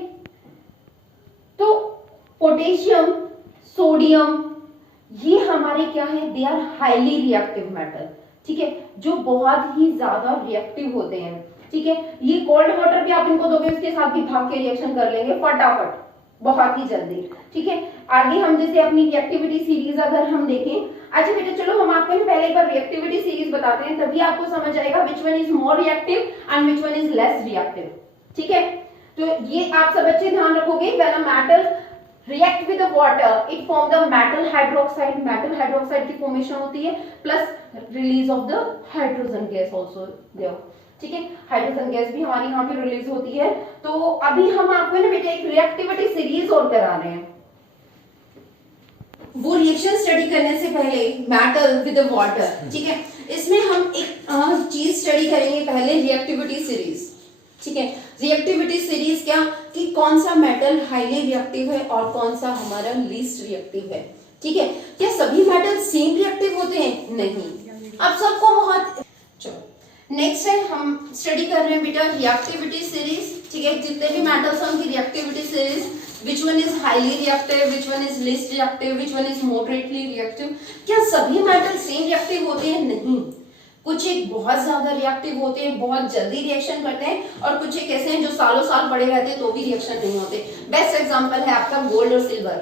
तो पोटेशियम, सोडियम, ये हमारे क्या है? They are highly reactive metal, ठीक है, जो बहुत ही ज्यादा रिएक्टिव होते हैं, ठीक है। ये कोल्ड वाटर भी आप इनको दोगे उसके साथ भी भाग के रिएक्शन कर लेंगे फटाफट, बहुत ही जल्दी, ठीक है। आगे हम जैसे अपनी रिएक्टिविटी सीरीज अगर हम देखें, अच्छा बेटा चलो हम आपको पहले एक बार रिएक्टिविटी सीरीज बताते हैं, तभी आपको समझ आएगा which one is more reactive and which one is less reactive, ठीक है। तो ये आप सब अच्छे ध्यान रखोगे, when a metal react with the water it form the metal hydroxide, metal hydroxide की फॉर्मेशन होती है plus release of the hydrogen gas also there, ठीक है। हाइड्रोजन गैस भी हमारी यहाँ पे रिलीज होती है। तो अभी हम आपको ना बेटा एक रिएक्टिविटी सीरीज और करा रहे हैं। वो रिएक्शन स्टडी करने से पहले मेटल विद वाटर, ठीक है, इसमें हम एक चीज स्टडी करेंगे पहले, रिएक्टिविटी सीरीज, ठीक है। रिएक्टिविटी सीरीज क्या कि कौन सा मेटल हाईली रिएक्टिव है और कौन सा हमारा लीस्ट रिएक्टिव है, ठीक है। क्या सभी मेटल सेम रिएक्टिव होते हैं? नहीं, अब सबको बहुत। चलो नेक्स्ट है हम स्टडी कर रहे हैं बेटा रिएक्टिविटी सीरीज, ठीक है। जितने भी मेटल्स हैं उनकी reactivity series, which one is highly reactive, which one is least reactive, which one is moderately reactive. क्या सभी मेटल सेम रिएक्टिव होते हैं? नहीं, कुछ एक बहुत ज्यादा रिएक्टिव होते हैं, बहुत जल्दी रिएक्शन करते हैं, और कुछ एक ऐसे हैं जो सालों साल पड़े रहते हैं तो भी रिएक्शन नहीं होते। बेस्ट एग्जांपल है आपका गोल्ड और सिल्वर,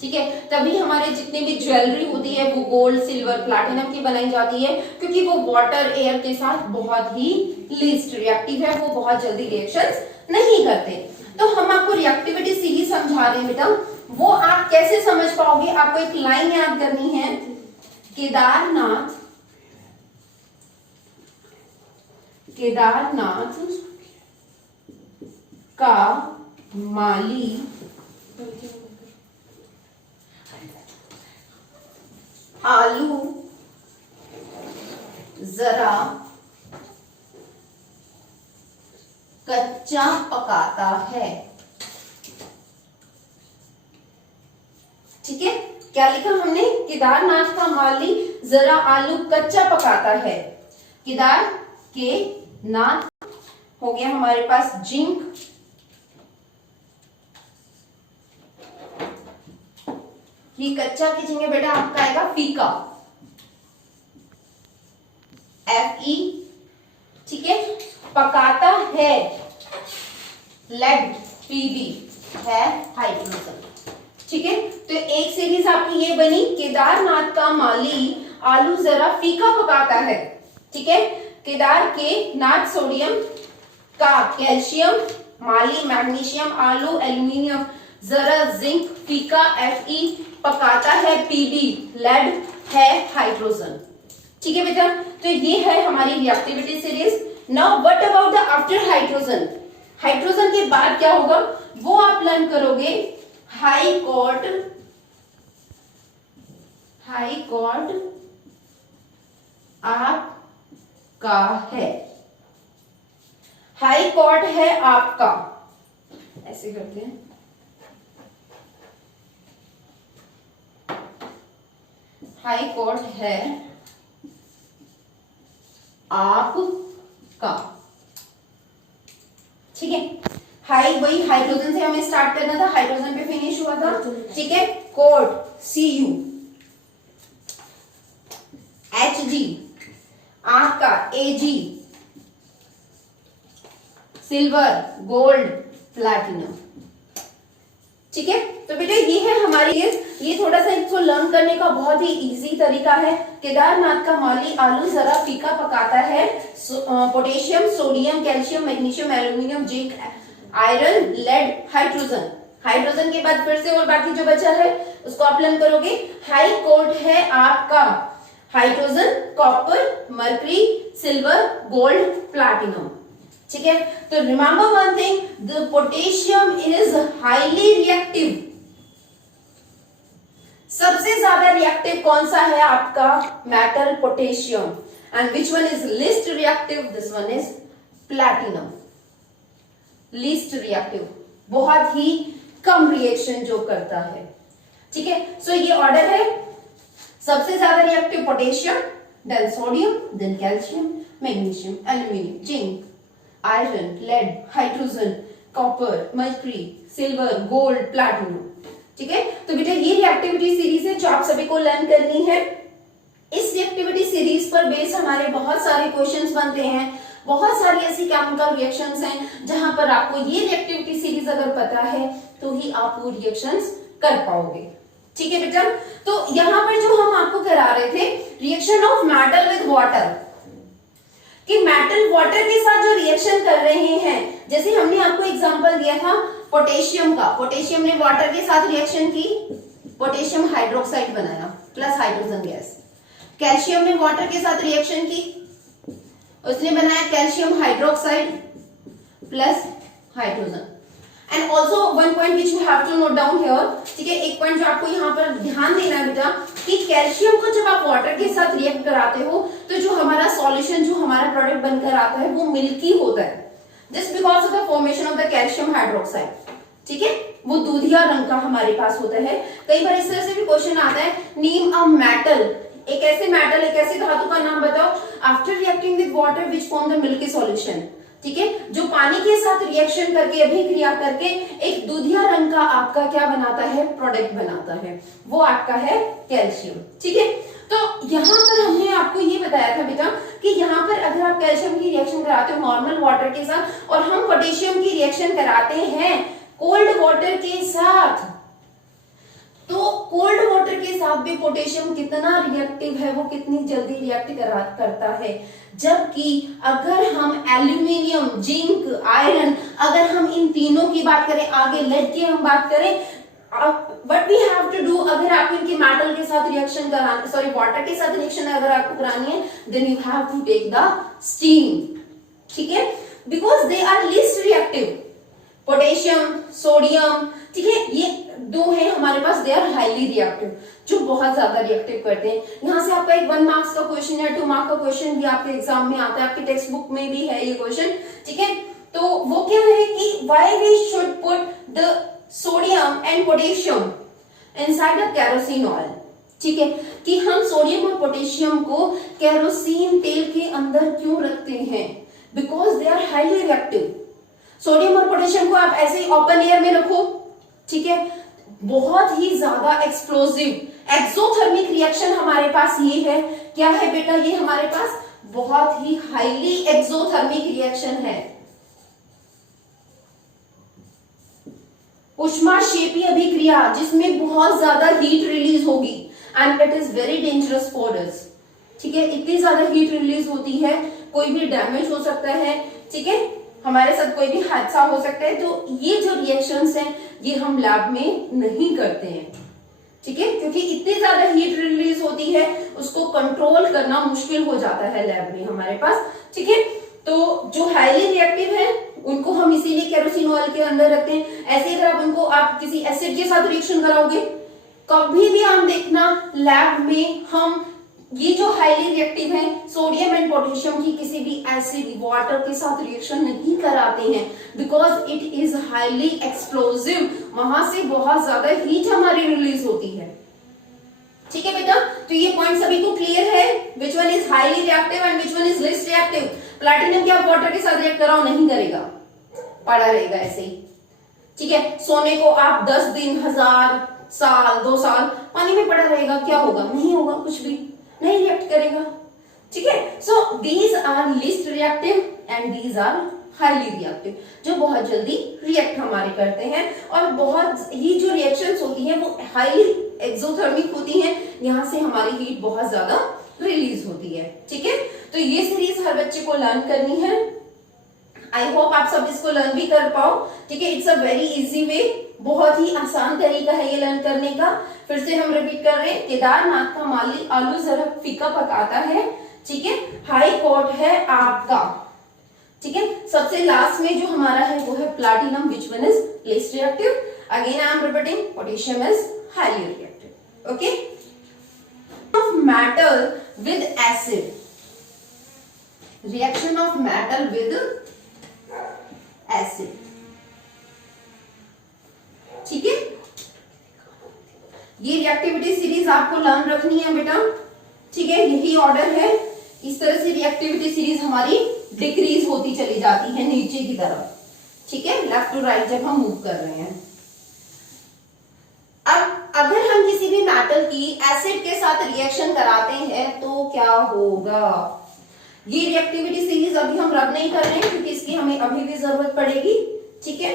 ठीक है। तभी हमारे जितनी भी ज्वेलरी होती है वो गोल्ड, सिल्वर, प्लैटिनम की बनाई जाती है, क्योंकि वो वाटर, एयर के साथ बहुत ही लीस्ट रिएक्टिव है, वो बहुत जल्दी रिएक्शंस नहीं करते। तो हम आपको रिएक्टिविटी सीरीज समझा रहे हैं बेटा, वो आप कैसे समझ पाओगे? आपको एक लाइन याद करनी है, केदारनाथ का माली आलू जरा कच्चा पकाता है। ठीक है, क्या लिखा हमने? केदारनाथ का माली जरा आलू कच्चा पकाता है। केदार के नाथ हो गया हमारे पास जिंक, ये कच्चा की जगह बेटा आपका आएगा फीका, Fe। ठीक है, पकाता है लेड, Pb है हाइड्रोजन। ठीक है, तो एक सीरीज आपकी ये बनी, केदारनाथ का माली आलू जरा फीका पकाता है। ठीक है, केदार के नाथ सोडियम, का कैल्शियम, माली मैग्नीशियम, आलू एल्यूमिनियम, जरा जिंक, फीका Fe, पकाता है Pb, लेड है हाइड्रोजन। ठीक है बेटा, तो ये है हमारी reactivity series. Now what about the after hydrogen? Hydrogen के बाद क्या होगा वो आप लर्न करोगे। हाई कॉर्ड, हाई कॉर्ड आपका है, हाई कॉर्ड है आपका, ऐसे करते हैं। हाई कॉर्ड है आपका। ठीक है, हाई वही हाइड्रोजन से हमें स्टार्ट करना था, हाइड्रोजन पे फिनिश हुआ था। ठीक है, कॉर्ड Cu, Hg आपका, Ag सिल्वर, गोल्ड, प्लैटिनम। ठीक है, तो बेटा ये है हमारी ये थोड़ा सा इसको लर्न करने का बहुत ही इजी तरीका है। केदारनाथ का माली आलू जरा फीका पकाता है, potassium, sodium, calcium, magnesium, aluminium, zinc, iron, lead, hydrogen. Hydrogen के बाद फिर से और बाकी जो बचा है उसको आप लर्न करोगे। हाई कोड है आपका hydrogen, copper, mercury, silver, gold, platinum. ठीक है, तो remember one thing, the potassium is highly reactive. सबसे ज्यादा रिएक्टिव कौन सा है आपका? Metal potassium. And which one is least reactive? This one is platinum. Least reactive, बहुत ही कम रिएक्शन जो करता है। ठीक है, सो ये ऑर्डर है। सबसे ज्यादा reactive potassium, then sodium, then calcium, magnesium, aluminium, zinc, iron, lead, hydrogen, copper, mercury, silver, gold, platinum. ठीक है, तो बेटा ये रिएक्टिविटी सीरीज है जो आप सभी को लर्न करनी है। इस रिएक्टिविटी सीरीज पर बेस हमारे बहुत सारे क्वेश्चंस बनते हैं, बहुत सारी ऐसी केमिकल रिएक्शंस हैं जहां पर आपको ये रिएक्टिविटी सीरीज अगर पता है तो ही आप वो रिएक्शंस कर पाओगे। ठीक है बेटा, तो यहां पर जो हम आपको करा रहे थे reaction of metal with water, कि मेटल वाटर के साथ जो रिएक्शन कर रहे हैं, जैसे हमने आपको एग्जांपल दिया था पोटेशियम का, पोटेशियम ने वाटर के साथ रिएक्शन की, पोटेशियम हाइड्रोक्साइड बनाया प्लस हाइड्रोजन गैस। कैल्शियम ने वाटर के साथ रिएक्शन की, उसने बनाया calcium hydroxide plus hydrogen. And also one point which you have to note down here. ठीक है, एक पॉइंट जो आपको यहाँ पर ध्यान देना है बेटा, कि कैल्शियम को जब आप वाटर के साथ रिएक्ट कराते हो तो जो हमारा सॉल्यूशन, जो हमारा प्रोडक्ट बनकर आता है वो मिल्की होता है, just because of the formation of the calcium hydroxide. ठीक है, वो दूधिया रंग का हमारे पास होता है। कई बार इस तरह से भी क्वेश्चन आता है, नेम अ मेटल, एक ऐसे मेटल, एक ऐसी धातु का नाम बताओ after reacting with water which form the milky solution. ठीक है, जो पानी के साथ रिएक्शन करके, अभिक्रिया करके एक दूधिया रंग का आपका क्या बनाता है? प्रोडक्ट बनाता है, वो आपका है कैल्शियम। ठीक है, तो यहाँ पर हमने आपको ये बताया था बेटा कि यहाँ पर अगर आप कैल्शियम की रिएक्शन कराते हो नॉर्मल वाटर के साथ और हम पोटेशियम की रिएक्शन कराते हैं कोल्ड वाटर के साथ, तो कोल्ड वाटर के साथ भी पोटेशियम कितना रिएक्टिव है, वो कितनी जल्दी रिएक्ट करता है। जबकि अगर हम एल्यूमिनियम, जिंक, आयरन, अगर हम इन तीनों की बात करें, आगे लेड की हम बात करें, what we have to do, अगर आप इनके मेटल के साथ रिएक्शन कराना, सॉरी वाटर के साथ रिएक्शन अगर आपको करानी है, then you have to take the steam. ठीक है, because they are least reactive. Potassium, sodium, ठीक है, ये दो है हमारे पास, दे आर हाईली रिएक्टिव, जो बहुत ज्यादा रिएक्टिव करते हैं। यहाँ से आपका एक 1 मार्क्स का क्वेश्चन या 2 मार्क का क्वेश्चन भी आपके एग्जाम में आता है, आपके टेक्स्ट बुक में भी है ये क्वेश्चन, ठीक है। तो वो क्या है कि why we should put the sodium and potassium inside the kerosene oil, ठीक है, कि हम सोडियम और पोटेशियम को केरोसिन तेल के अंदर क्यों रखते हैं, because they are highly reactive. Sodium और पोटेशियम को आप ऐसे ही ओपन एयर में रखो, ठीक है, बहुत ही ज्यादा एक्सप्लोसिव एक्सोथर्मिक रिएक्शन हमारे पास ये है, क्या है बेटा, ये हमारे पास बहुत ही हाईली एक्सोथर्मिक रिएक्शन है, उष्माक्षेपी अभिक्रिया, जिसमें बहुत ज्यादा हीट रिलीज होगी and it is very dangerous for us, ठीक है। इतनी ज्यादा हीट रिलीज होती है, कोई भी डैमेज हो सकता है, ठीक है, हमारे साथ कोई भी हादसा हो सकता है। तो ये जो रिएक्शंस हैं ये हम लैब में नहीं करते हैं, ठीक है, क्योंकि इतनी ज्यादा हीट रिलीज होती है, उसको कंट्रोल करना मुश्किल हो जाता है लैब में हमारे पास, ठीक है। तो जो हाईली रिएक्टिव है उनको हम इसीलिए केरोसिन ऑयल के अंदर रखते हैं। ऐसे अगर आप उनको आप किसी एसिड के साथ रिएक्शन कराओगे, कभी भी आप देखना लैब में हम ये जो हाईली रिएक्टिव है सोडियम एंड पोटेशियम की किसी भी एसिड वाटर के साथ रिएक्शन नहीं कराते हैं, because it is highly explosive, वहां से बहुत ज्यादा हीट हमारी रिलीज होती है, ठीक है बेटा। तो ये पॉइंट सभी को क्लियर है, which one is highly reactive and which one is less reactive. Platinum क्या वाटर के साथ रिएक्ट कराओ, नहीं करेगा, पड़ा रहेगा ऐसे ही, ठीक है। सोने को आप 10 दिन, 1000 साल, 2 साल पानी में पड़ा रहेगा, क्या होगा, नहीं होगा, कुछ भी नहीं रिएक्ट करेगा, ठीक है। So these are least reactive and these are highly reactive, जो बहुत जल्दी रिएक्ट हमारे करते हैं, और बहुत ही जो रिएक्शंस होती हैं वो हाईली एक्सोथर्मिक होती हैं, यहाँ से हमारी हीट बहुत ज्यादा रिलीज होती है, ठीक है। तो ये सीरीज हर बच्चे को लर्न करनी है, आई होप आप सब इसको लर्न भी कर पाओ, ठीक है। It's a very easy way, बहुत ही आसान तरीका है ये लर्न करने का। फिर से हम रिपीट कर रहे हैं, केदारनाथ का माली आलू जरा फीका पकाता है, ठीक है, हाई कोर्ट है आपका, ठीक है। सबसे लास्ट में जो हमारा है वो है platinum, which one is less reactive, again I am repeating, potassium is highly reactive, okay. Of metal with acid, reaction of metal with acid, ठीक है। ये रिएक्टिविटी सीरीज आपको लर्न रखनी है बेटा, ठीक है, यही ऑर्डर है। इस तरह से रिएक्टिविटी सीरीज हमारी डिक्रीज होती चली जाती है नीचे की तरफ, ठीक है, लेफ्ट टू राइट जब हम मूव कर रहे हैं। अब अगर हम किसी भी मेटल की एसिड के साथ रिएक्शन कराते हैं तो क्या होगा, ये रिएक्टिविटी सीरीज अभी हम रब नहीं कर रहे हैं क्योंकि इसकी हमें अभी भी जरूरत पड़ेगी, ठीक है।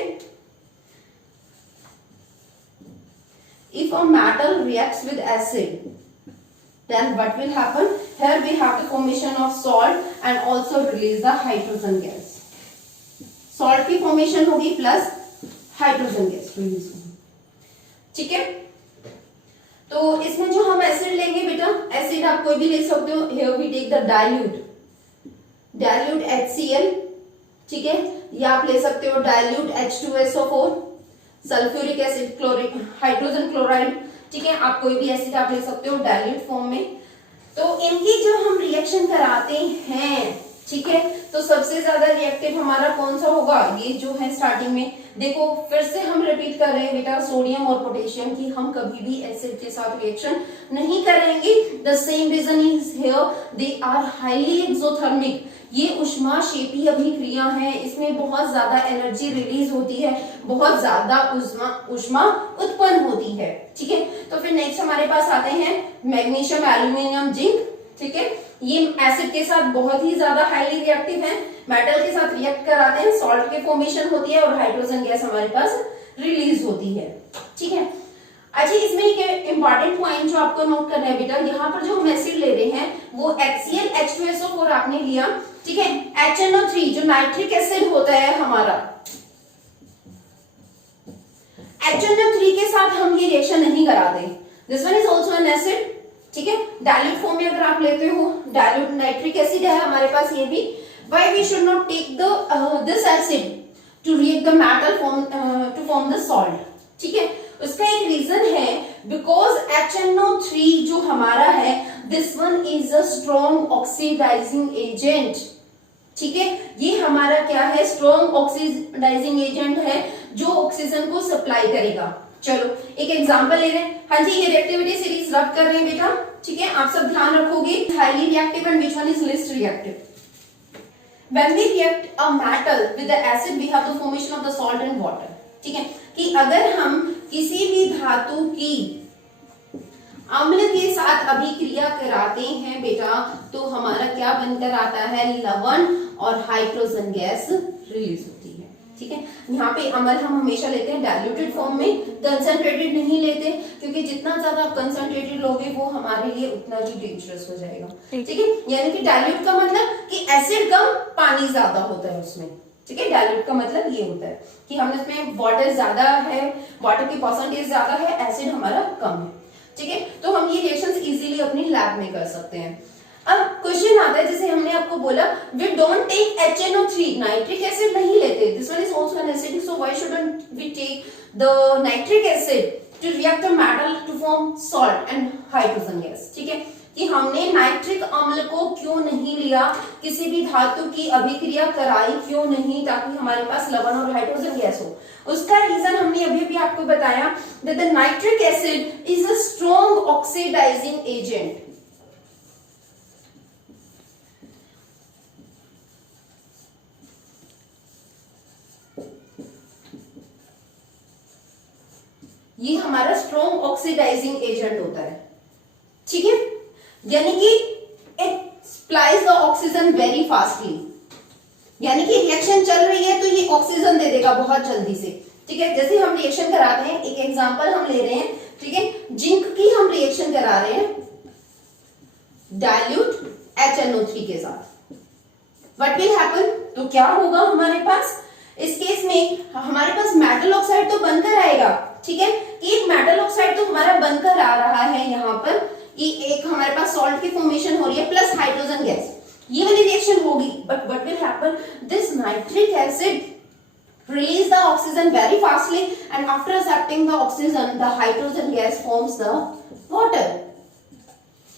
If a metal reacts with acid, then what will happen? Here we have the formation of salt and also release the hydrogen gas. Salt की formation होगी plus hydrogen gas release होगी, ठीक है। तो इसमें जो हम एसिड लेंगे बेटा, एसिड आप कोई भी ले सकते हो, here we take the dilute HCl, ठीक है, या आप ले सकते हो dilute H2SO4, sulphuric acid, chloric hydrogen chloride, ठीक है, आप कोई भी एसिड आप ले सकते हो डाइल्यूट फॉर्म में। तो इनकी जो हम रिएक्शन कराते हैं, ठीक है, तो सबसे ज्यादा रिएक्टिव हमारा कौन सा होगा, ये जो है स्टार्टिंग में देखो, फिर से हम रिपीट कर रहे हैं बेटा, सोडियम और पोटेशियम की हम कभी भी एसिड के साथ रिएक्शन नहीं करेंगे। The same reason is here, they are highly exothermic, ये उष्माक्षेपी अभिक्रिया है, इसमें बहुत ज्यादा एनर्जी रिलीज होती है, बहुत ज्यादा उष्मा उत्पन्न होती है, ठीक है। तो फिर नेक्स्ट हमारे पास आते हैं मैग्नीशियम, एल्यूमिनियम, जिंक, ठीक है, ये एसिड के साथ बहुत ही ज्यादा हाईली रिएक्टिव है, मेटल के साथ रिएक्ट कराते हैं, सॉल्ट के फॉर्मेशन होती है और हाइड्रोजन गैस हमारे पास रिलीज होती है, ठीक है। अच्छा, इसमें एक इंपॉर्टेंट पॉइंट जो आपको नोट करना है बेटा, यहाँ पर जो हम एसिड ले रहे हैं वो HCl H2SO4 आपने लिया, ठीक है। HNO3 जो नाइट्रिक एसिड होता है हमारा, HNO3 के साथ हम ये रिएक्शन नहीं कराते, this one is also an acid, ठीक है। डाइल्यूट फॉर्म में अगर आप लेते हो, डाइल्यूट नाइट्रिक एसिड है हमारे पास, ये भी, why we should not take this acid to react the metal to form the salt. ठीक है, उसका एक रीजन है बिकॉज HNO3 जो हमारा है this one is a strong oxidising agent. ठीक है, ये हमारा क्या है, स्ट्रॉन्ग ऑक्सीडाइजिंग एजेंट है जो ऑक्सीजन को सप्लाई करेगा। चलो एक एग्जांपल ले रहे हैं। हाँ जी, ये रिएक्टिविटी सीरीज रब कर रहे हैं बेटा। ठीक है, आप सब ध्यान रखोगे, highly reactive and which one is least reactive. When we react a metal with the acid, we have the formation of the salt and water. ठीक है, कि अगर हम किसी भी धातु की अम्ल के साथ अभिक्रिया कराते हैं बेटा, तो हमारा क्या बनकर आता है, लवण और हाइड्रोजन गैस रिलीज होती है। ठीक है, यहाँ पे अम्ल हम हमेशा लेते हैं डाइल्यूटेड फॉर्म में, कंसंट्रेटेड नहीं लेते, क्योंकि जितना ज्यादा आप कंसंट्रेटेड लोगे वो हमारे लिए उतना ही डेंजरस हो जाएगा। ठीक है, यानी कि डाइल्यूट का मतलब कि एसिड कम पानी ज्यादा होता है उसमें। ठीक है, डाइल्यूट का मतलब ये होता है कि हमने इसमें वाटर ज्यादा है, वाटर की परसेंटेज ज्यादा है, एसिड हमारा कम है। ठीक है, तो हम ये रिएक्शंस इजीली अपनी लैब में कर सकते हैं। अब क्वेश्चन आता है, जैसे हमने आपको बोला we don't take HNO3, nitric acid नहीं लेते, this one is also an acidic, so why shouldn't we take the nitric acid to react the metal to form salt and hydrogen gas. ठीक है, कि हमने नाइट्रिक अम्ल को क्यों नहीं लिया, किसी भी धातु की अभिक्रिया कराई क्यों नहीं, ताकि हमारे पास लवण और हाइड्रोजन गैस हो। उसका रीजन हमने अभी भी आपको बताया, that the nitric acid is a strong oxidising agent. ये हमारा स्ट्रॉन्ग ऑक्सीडाइजिंग एजेंट होता है। ठीक है, यानी कि it supplies the oxygen very fastly, यानी कि रिएक्शन चल रही है तो ये ऑक्सीजन दे देगा बहुत जल्दी से। ठीक है, जैसे हम रिएक्शन कराते हैं, एक एग्जांपल हम ले रहे हैं। ठीक है, जिंक की हम रिएक्शन करा रहे हैं डाइल्यूट HNO3 के साथ, व्हाट विल हैपन, तो क्या होगा हमारे पास, इस केस में हमारे पास मेटल ऑक्साइड तो बनकर आएगा। ठीक है, कि एक मेटल ऑक्साइड तो हमारा बनकर आ रहा है यहाँ पर, कि एक हमारे पास सॉल्ट की फॉर्मेशन हो रही है प्लस हाइड्रोजन गैस, ये वाली रिएक्शन होगी। But what will happen, this nitric acid release the oxygen very fastly and after accepting the oxygen the hydrogen gas forms the water।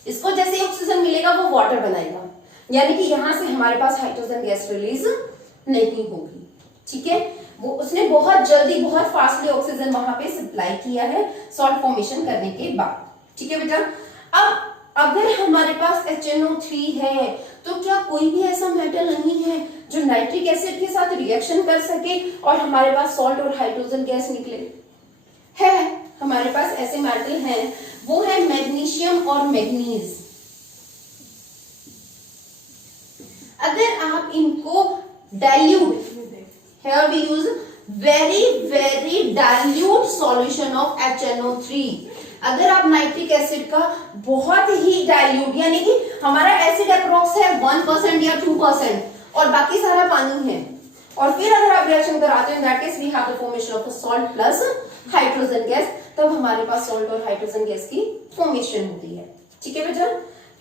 इसको जैसे ऑक्सीजन मिलेगा वो वाटर बनाएगा, यानी कि यहां से हमारे पास हाइड्रोजन गैस रिलीज नहीं होगी। ठीक है, वो उसने बहुत जल्दी बहुत फास्टली ऑक्सीजन वहां पे सप्लाई किया है सॉल्ट फॉर्मेशन करने के बाद। ठीक है बेटा, अब अगर हमारे पास HNO3 है तो क्या कोई भी ऐसा मेटल नहीं है जो नाइट्रिक एसिड के साथ रिएक्शन कर सके और हमारे पास सॉल्ट और हाइड्रोजन गैस निकले? है, हमारे पास ऐसे मेटल हैं, वो है मैग्नीशियम और मैग्नीज। अगर आप इनको dilute, here we use very dilute solution of HNO3, अगर आप नाइट्रिक एसिड का बहुत ही डाइल्यूट, यानी कि हमारा एसिड अप्रोक्स है 1% या 2% और बाकी सारा पानी है, और फिर अगर आप रिएक्शन कराते हैं that is we have the formation of salt plus hydrogen gas, तब हमारे पास सॉल्ट और हाइड्रोजन गैस की फॉर्मेशन होती है। ठीक है बेटा,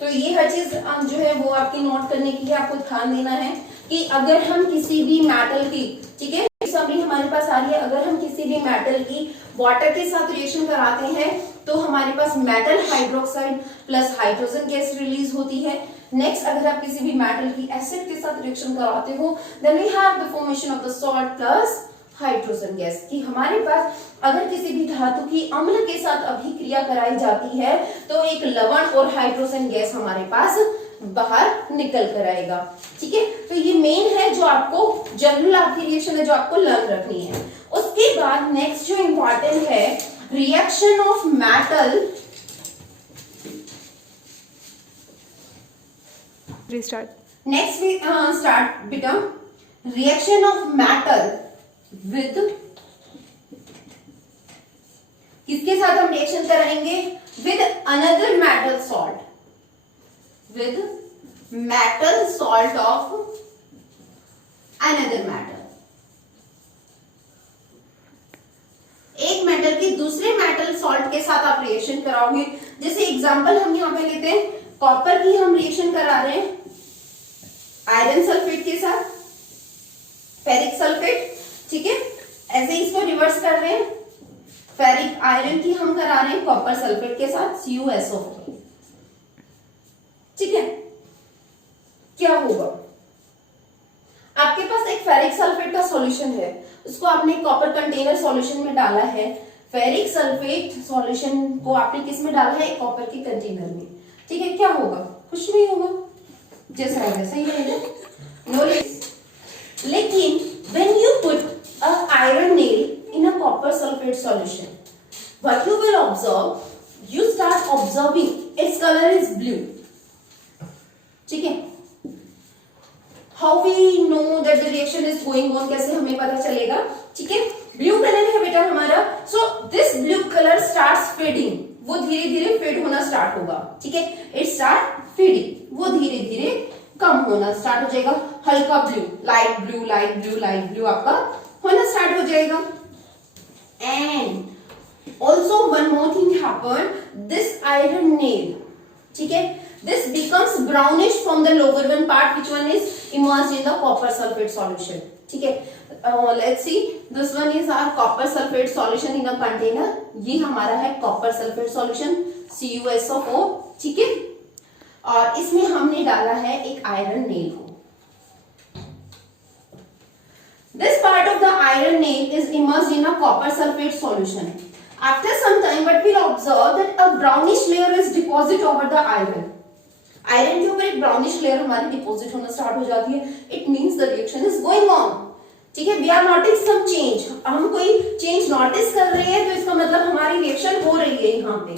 तो ये हर चीज जो है वो आपकी नोट करने के लिए आपको ध्यान देना है कि अगर हम किसी भी मेटल की, ठीक है, समरी हमारे पास आ रही है, अगर हम किसी भी मेटल की वाटर के साथ रिएक्शन कराते हैं तो हमारे पास metal hydroxide plus hydrogen gas release होती है। नेक्स्ट, अगर आप किसी भी मेटल की एसिड के साथ रिएक्शन कराते हो then we have the formation of the salt plus hydrogen gas, कि हमारे पास अगर किसी भी धातु की अम्ल के साथ अभिक्रिया कराई जाती है तो एक लवण और हाइड्रोजन गैस हमारे पास बाहर निकल कर आएगा। ठीक है, तो ये मेन है जो आपको जनरल आपकी रिएक्शन है जो आपको लर्न रखनी है। उसके बाद नेक्स्ट जो इंपॉर्टेंट है, reaction of metal, restart, next we start बेटा, रिएक्शन ऑफ मेटल विद, किसके साथ हम रिएक्शन कराएंगे, with another metal salt, with metal salt of another metal. एक मेटल की दूसरे मेटल सॉल्ट के साथ आप रिएक्शन कराओगे। जैसे एग्जांपल हम यहां पे लेते हैं, कॉपर की हम रिएक्शन करा रहे हैं आयरन सल्फेट के साथ, फेरिक सल्फेट, ठीक है, ऐसे ही इसको रिवर्स कर रहे हैं, फेरिक आयरन की हम करा रहे हैं कॉपर सल्फेट के साथ CuSO4। ठीक है, क्या होगा, आपके पास एक फेरिक सल्फेट का सॉल्यूशन है, उसको आपने कॉपर कंटेनर सॉल्यूशन में डाला है। फेरिक सल्फेट सॉल्यूशन को आपने किस में डाला है, कॉपर के कंटेनर में। ठीक है, क्या होगा, कुछ नहीं होगा, जैसा है वैसा ही रहेगा, नो रिस्क। लेकिन when you put a iron nail in a copper sulfate solution, what you will observe, you start observing its color is blue. ठीक है, how we know that the reaction is going on, कैसे हमें पता चलेगा। ठीक है, ब्लू कलर है बेटा हमारा, so this blue color starts fading, वो धीरे धीरे फेड होना स्टार्ट होगा। ठीक है, it start fading, वो धीरे धीरे कम होना स्टार्ट हो जाएगा, हल्का blue, light blue, light blue, light blue आपका होना स्टार्ट हो जाएगा। And also one more thing happen, this iron nail, ठीक है, this becomes brownish from the lower one part, which one is immersed in the copper sulfate solution. ठीक है, let's see, this one is our copper sulfate solution in a container, ये हमारा है copper sulfate solution CuSO4। ठीक है, और इसमें हमने डाला है एक आयरन नेल को। This part of the iron nail is immersed in a copper sulfate solution. After some time, what we'll observe that a brownish layer is deposited over the iron. Iron के ऊपर एक ब्राउनिश लेयर हमारी डिपॉजिट होना स्टार्ट हो जाती है, it means the reaction is going on. ठीक है, we are noting some change, हम कोई चेंज नोटिस कर रहे हैं, तो इसका मतलब हमारी रिएक्शन हो रही है यहाँ पे।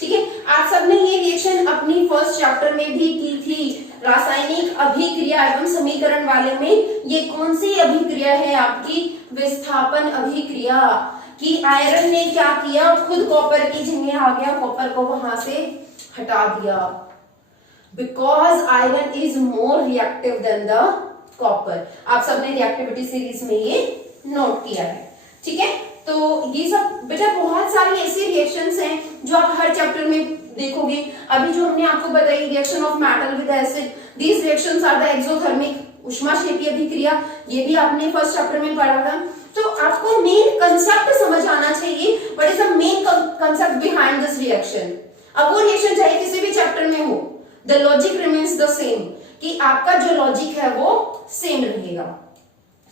ठीक है, आप सबने ये रिएक्शन अपनी फर्स्ट चैप्टर में भी की थी, रासायनिक अभिक्रिया एवं समीकरण वाले में। ये कौन सी अभिक्रिया है आपकी, विस्थापन अभिक्रिया, कि आयरन ने क्या किया, खुद कॉपर की जगह आ गया, कॉपर को वहां से हटा दिया, because iron is more reactive than the copper. आप सबने रिएक्टिविटी सीरीज में ये नोट किया है। ठीक है, तो ये सब बेटा बहुत सारी ऐसी रिएक्शंस हैं जो आप हर चैप्टर में देखोगे। अभी जो हमने आपको बताई reaction of metal with acid, these reactions are the exothermic उष्माक्षेपीय अभिक्रिया, ये भी आपने फर्स्ट चैप्टर में पढ़ा था। तो आपको मेन कंसेप्ट समझ आना चाहिए, what is the main concept behind this reaction. अब वो रिएक्शन चाहे किसी भी चैप्टर में हो, the logic remains the same, कि आपका जो लॉजिक है वो सेम रहेगा।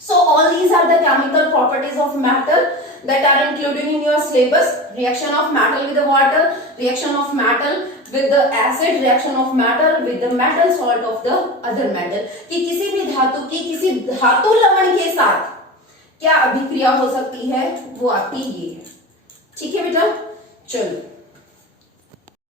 So all these are the chemical properties of metal that are included in your syllabus. Reaction of metal with the water, reaction of metal with the acid, reaction of metal with the metal salt of the other metal. कि किसी भी धातु की किसी धातु लवण के साथ क्या अभिक्रिया हो सकती है, वो आपकी ये है। ठीक है बेटा, चलो